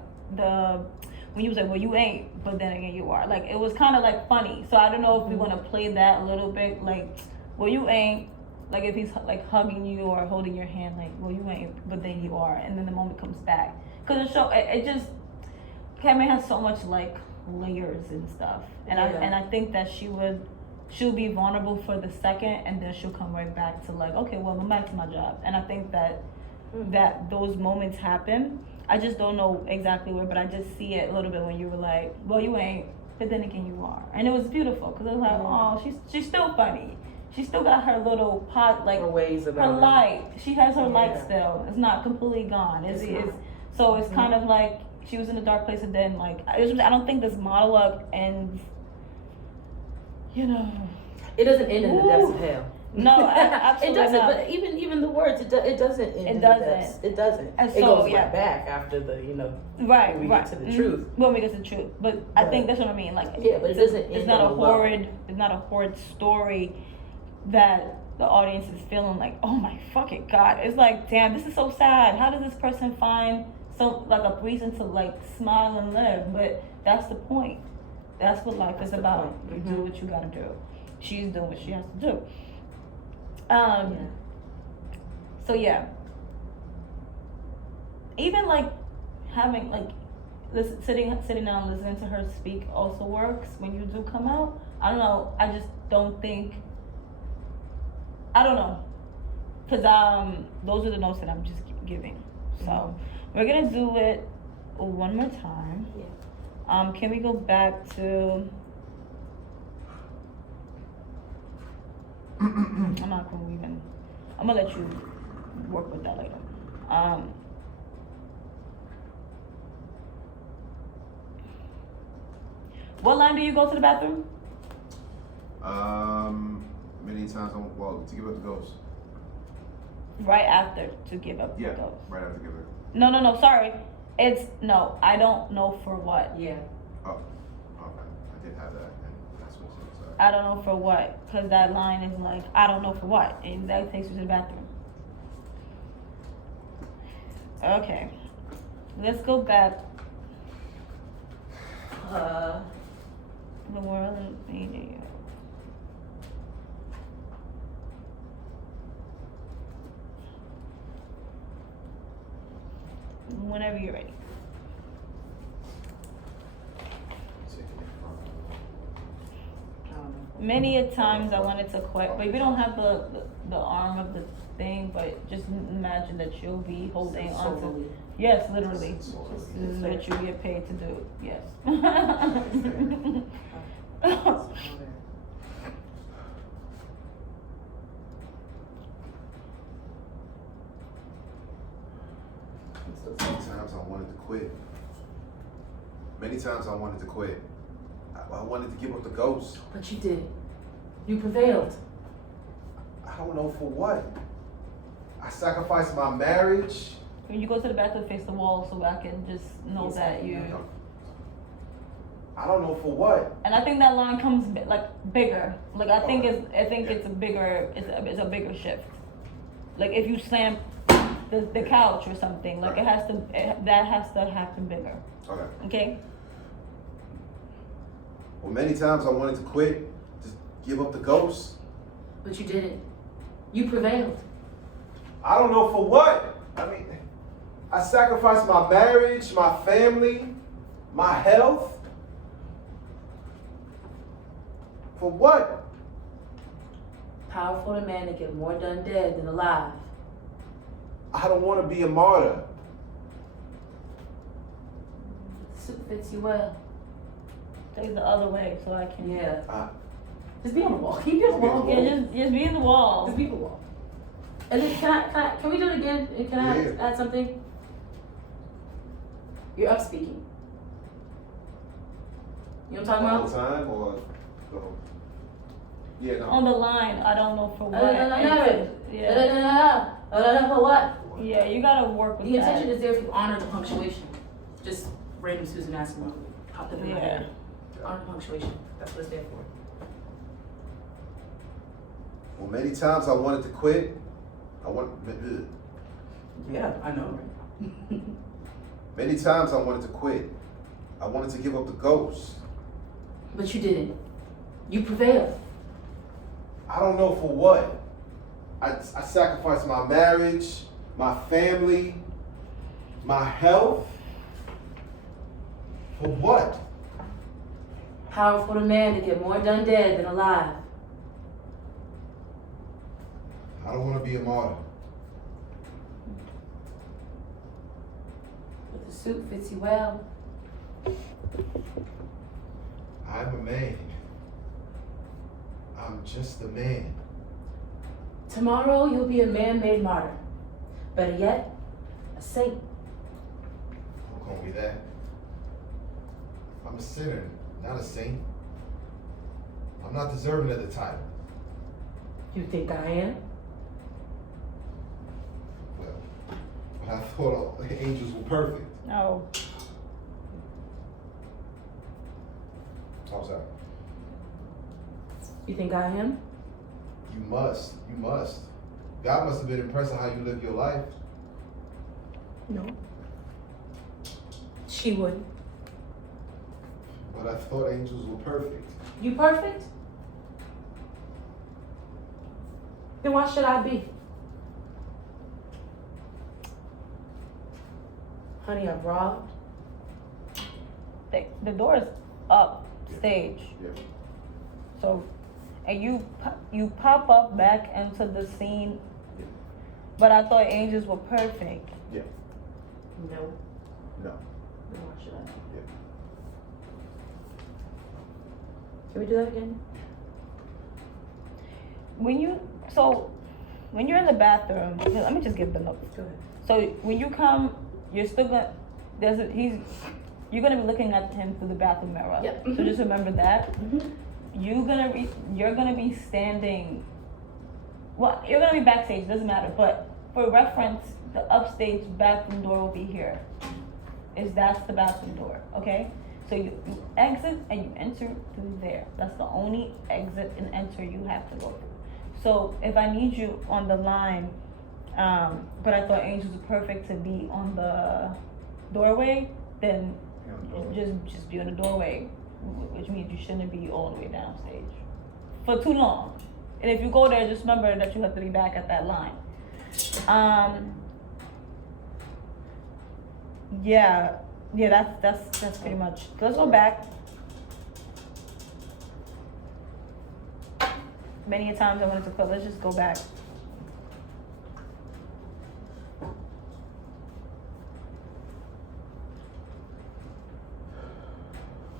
when you was like, well, you ain't, but then again, you are. Like it was kind of like funny. So I don't know if we want to play that a little bit. Like, well, you ain't. Like if he's like hugging you or holding your hand, like, well, you ain't, but then you are, and then the moment comes back. Cause the show, it just, Cameron has so much like layers and stuff, and I think that she'll be vulnerable for the second, and then she'll come right back to like, okay, well, I'm back to my job, and I think that those moments happen. I just don't know exactly where, but I just see it a little bit when you were like, well, you ain't, but then again, you are, and it was beautiful because it was like, oh, she's still funny. She still got her little pot, like Her ways about her it. light. She has her light Yeah. still. It's not completely gone. So it's kind of like she was in a dark place, and then like I don't think this monologue ends. You know. It doesn't end in the depths of Ooh. hell. No, absolutely it doesn't. not. But even the words, it doesn't end. It in doesn't. The depths. It doesn't. And It so, goes yeah. right back after the Right, when we right. get to the Mhm. truth. When we get to the truth, but I But- think that's what I mean. Like, Yeah, but it doesn't It's end not on a the low. horrid. It's not a horrid story that the audience is feeling like, oh my fucking god. It's like, damn, this is so sad. How does this person find some like a reason to like smile and live? But that's the point. That's what life is the about. point. You do what you gotta do. She's doing what she has to do. Yeah. So yeah. Even like having like sitting down listening to her speak also works when you do come out. I don't know. I just don't think. I don't know, cause those are the notes that I'm just giving. So we're gonna do it one more time. Yeah. Can we go back to? I'm not gonna even. I'm gonna let you work with that later. What line do you go to the bathroom? Many times to give up the ghost. Right after to give up Yeah, the ghost. right after give it. No, sorry. It's no, I don't know for what. Yeah. Oh, okay. I did have that, and that's what's sorry. I don't know for what, because that line is like, I don't know for what, and that takes you to the bathroom. Okay, let's go back. The world is meeting you. Whenever you're ready. Many a times I wanted to quit, but we don't have the arm of the thing, but just imagine that you'll be holding on to. Yes, literally. This is what you get paid to do. Yes. Many times I wanted to quit. Many times I wanted to quit. I wanted to give up the ghost. But you did. You prevailed. I don't know for what. I sacrificed my marriage. When you go to the bathroom, face the wall so I can just know that you. I don't know for what. And I think that line comes like bigger. Like I think it's a bigger it's a bigger shift. Like if you slam the couch or something, like that has to happen bigger. Okay. Okay. Well, many times I wanted to quit, just give up the ghost. But you didn't. You prevailed. I don't know for what. I mean, I sacrificed my marriage, my family, my health. For what? Powerful in man that get more done dead than alive. I don't want to be a martyr. Suit fits you well. Take the other way so I can. Yeah. Just be on the wall. Keep your wall. Yeah, just be in the wall. Just be the wall. And then can we do it again? Can I add something? You're up speaking. You know what I'm talking All about? the time or yeah, no. On the line, I don't know for what. Yeah. For what? Yeah, you gotta work with The that. intention is there if you honor the punctuation. Just random Susan Asimov popped up in my head. Honor the punctuation. That's what it's there for. Well, many times I wanted to quit. Yeah, I know. Many times I wanted to quit. I wanted to give up the ghost. But you didn't. You prevailed. I don't know for what. I sacrificed my marriage, my family, my health. For what? Powerful to man to get more done dead than alive. I don't want to be a martyr. But the suit fits you well. I'm a man. I'm just a man. Tomorrow you'll be a man-made martyr. Better yet, a saint. Don't call me that. I'm a sinner, not a saint. I'm not deserving of the title. You think I am? Well, but I thought all the angels were perfect. No. How's that? You think I am? You must. God must have been impressed with how you live your life. No. She wouldn't. But I thought angels were perfect. You perfect? Then why should I be? Honey, I've robbed. The door is up stage. Yeah. So, and you pop up back into the scene, Yeah. but I thought angels were perfect. Yeah. No. No. Then why should I? Yeah. Can we do that again? When you're in the bathroom, let me just give the notes. Go ahead. So when you come, you're still gonna you're gonna be looking at him through the bathroom mirror. Yep. So just remember that. Mm-hmm. You're gonna be standing. Well, you're gonna be backstage. Doesn't matter. But for reference, the upstage bathroom door will be here. That's the bathroom door. Okay. So you exit and you enter through there. That's the only exit and enter you have to go through. So if I need you on the line, but I thought angels were perfect to be on the doorway, then just be on the doorway, which means you shouldn't be all the way downstage for too long. And if you go there, just remember that you have to be back at that line. Yeah, that's pretty much. Let's go back. Many a times I wanted to quit. Let's just go back.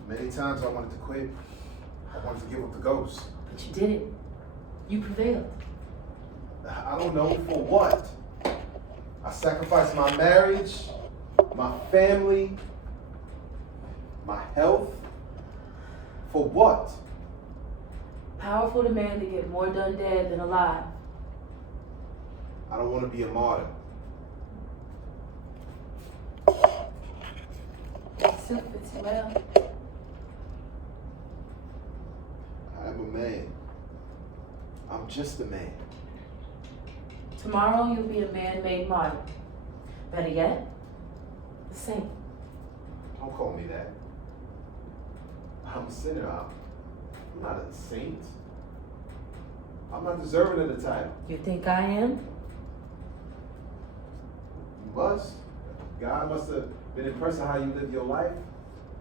Many times I wanted to quit. I wanted to give up the ghost. But you didn't. You prevailed. I don't know for what. I sacrificed my marriage, my family, my health. For what? Powerful to man to get more done dead than alive. I don't want to be a martyr. Suit fits you well. I'm a man. I'm just a man. Tomorrow you'll be a man-made martyr. Better yet, the saint. Don't call me that. I'm a sinner. I'm not a saint. I'm not deserving of the title. You think I am? You must. God must have been impressed with how you live your life.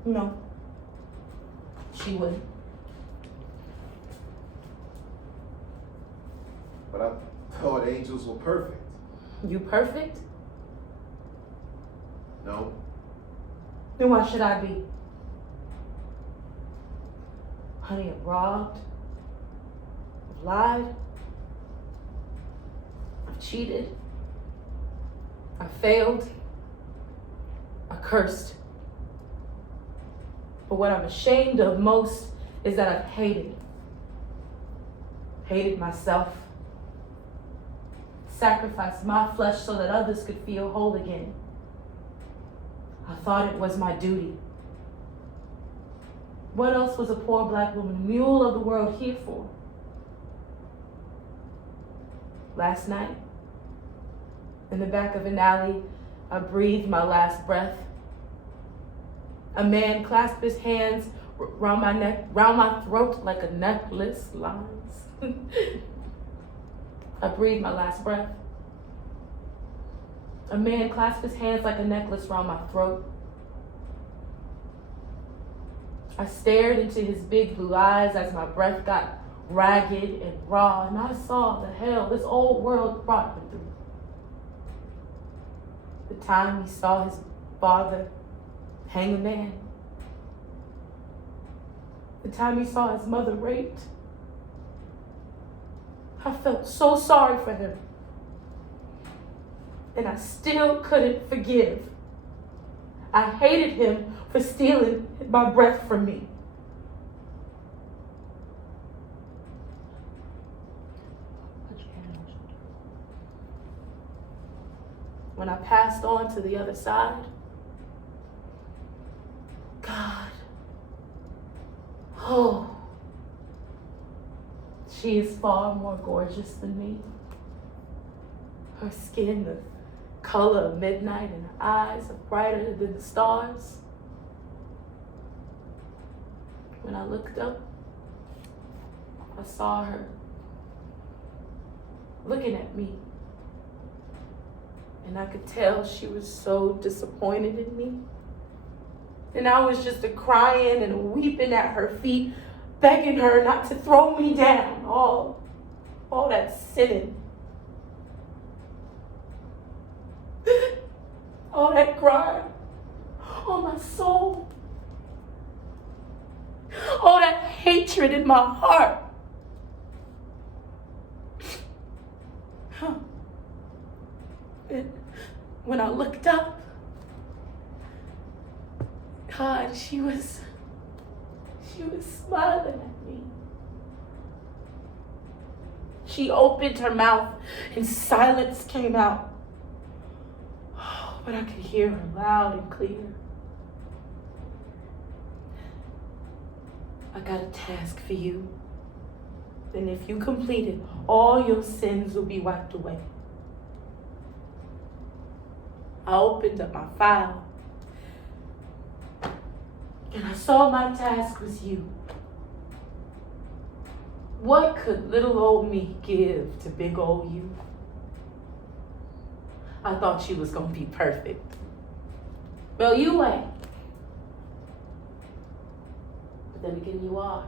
No. She wouldn't. But I thought angels were perfect. You perfect? No. Then why should I be? Honey, I've robbed. I've lied. I've cheated. I failed. I cursed. But what I'm ashamed of most is that I've hated. Hated myself. Sacrificed my flesh so that others could feel whole again. I thought it was my duty. What else was a poor black woman, mule of the world, here for? Last night, In the back of an alley, I breathed my last breath. A man clasped his hands round my neck, round my throat like a necklace lines. I breathed my last breath. A man clasped his hands like a necklace round my throat. I stared into his big blue eyes as my breath got ragged and raw, and I saw the hell this old world brought him through. The time he saw his father hang a man. The time he saw his mother raped. I felt so sorry for him. And I still couldn't forgive. I hated him for stealing my breath from me. Put your hand on my shoulder. When I passed on to the other side, God, oh, she is far more gorgeous than me. Her skin, the color of midnight, and her eyes are brighter than the stars. When I looked up, I saw her looking at me. And I could tell she was so disappointed in me. And I was just crying and weeping at her feet, begging her not to throw me down. All that sinning. All that crying on my soul. All that hatred in my heart. And when I looked up, God, she was smiling at me. She opened her mouth and silence came out. But I could hear her loud and clear. I got a task for you. And if you complete it, all your sins will be wiped away. I opened up my file. And I saw my task was you. What could little old me give to big old you? I thought she was gonna be perfect. Well, you ain't. But then again, you are.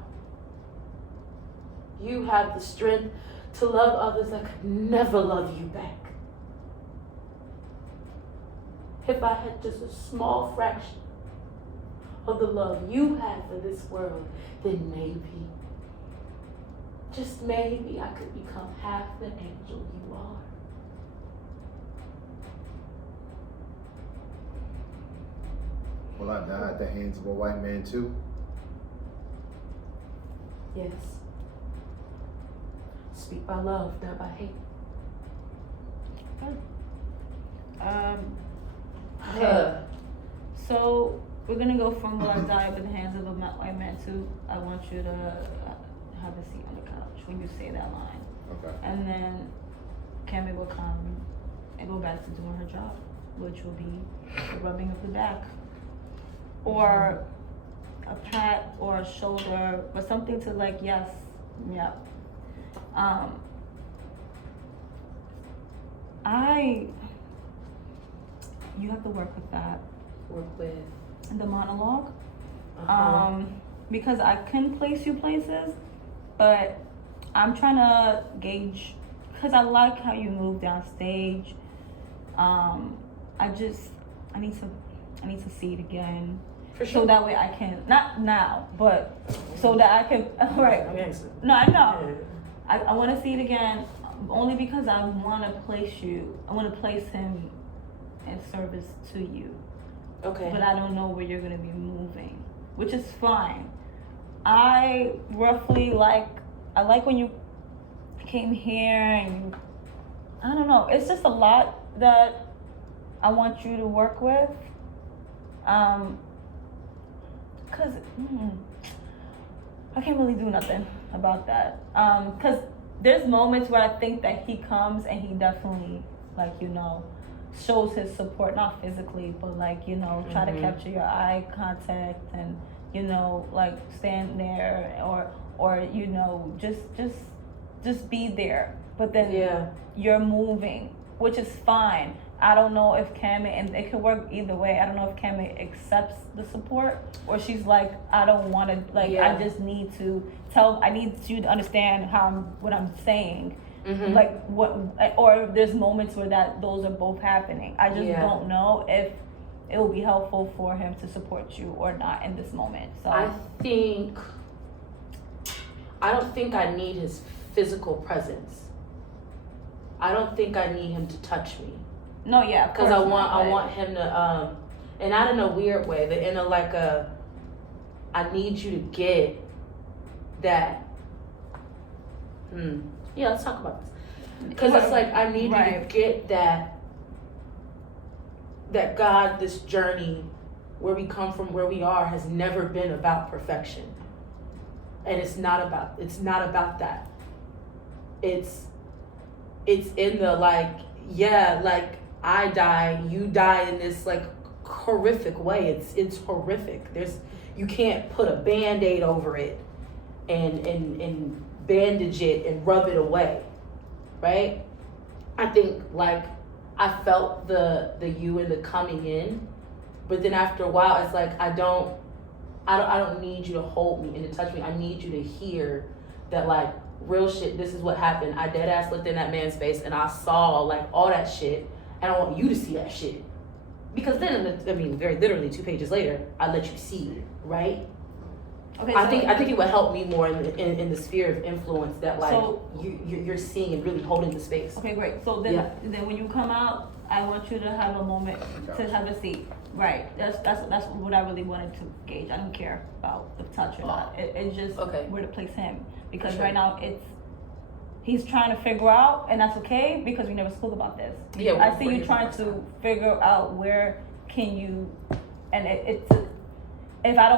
You have the strength to love others that could never love you back. If I had just a small fraction of the love you have for this world, then maybe, just maybe, I could become half the angel you are. Will I die at the hands of a white man too? Yes. Speak by love, not by hate. Okay. So we're gonna go from will I die at the hands of a white man to I want you to have a seat on the couch when you say that line. Okay. And then Cammy will come and go back to doing her job, which will be the rubbing of the back. Or a pat or a shoulder, or something to like, yes, yep. You have to work with that. Work with. The monologue. Uh-huh. Because I can place you places, but I'm trying to gauge, because I like how you move downstage. I need to see it again. For sure. So that way I can, not now, but so that I can, right. No, I know. I want to see it again, only because I want to place him in service to you. Okay. But I don't know where you're gonna be moving, which is fine. I like when you came here and I don't know, it's just a lot that I want you to work with. Cause I can't really do nothing about that. Cause there's moments where I think that he comes and he definitely, like, shows his support, not physically, but like, you know, try to capture your eye contact and, you know, like stand there or you know, just be there. But then Yeah. you're moving, which is fine. I don't know if Cammy, and it could work either way. I don't know if Cammy accepts the support or she's like, I don't want to, like, Yeah. I just need to I need you to understand what I'm saying. Mhm. Like what, or there's moments where those are both happening. I just Yeah. don't know if it will be helpful for him to support you or not in this moment. So I don't think I need his physical presence. I don't think I need him to touch me. no, yeah, Because I want him to, and not in a weird way, but in a like a, I need you to get that. Yeah, let's talk about this. Because it's like I need you to get that God, this journey, where we come from, where we are, has never been about perfection, and it's not about that. It's in the like, yeah, like I die, you die in this like horrific way. It's horrific. You can't put a Band-Aid over it and bandage it and rub it away, right? I think like I felt the you and the coming in, but then after a while it's like I don't need you to hold me and to touch me. I need you to hear that like real shit, this is what happened. I dead ass looked in that man's face and I saw like all that shit, and I want you to see that shit. Because then, I mean, very literally 2 pages later, I let you see it, right? Okay, I think it would help me more in the sphere of influence that like So- you're seeing and really holding the space. Okay, great. So then, Yeah. then when you come out, I want you to have a moment to have a seat. Right. That's what I really wanted to gauge. I don't care about the touch or not. It's just Okay. where to place him, because Sure. right now he's trying to figure out, and that's okay because we never spoke about this. Yeah, I see we're you trying to figure out where can you, and it's. If I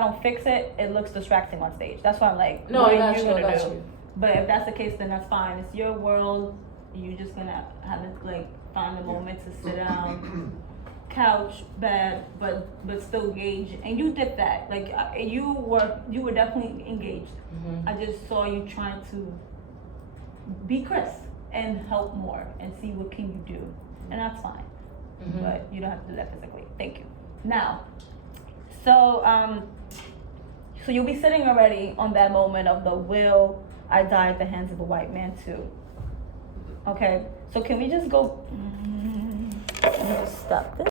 don't fix it, it looks distracting on stage. That's why I'm like, No, what I are got you you. I gonna got do? you. But if that's the case, then that's fine. It's your world. You're just gonna have to like find a moment to sit down, couch, bed, but still engage. And you did that. Like you were definitely engaged. Mm-hmm. I just saw you trying to be Chris and help more and see what can you do, and that's fine. Mm-hmm. But you don't have to do that physically. Thank you. Now, so you'll be sitting already on that moment of the will I die at the hands of a white man too. Okay, so can we just go? Let me just stop this.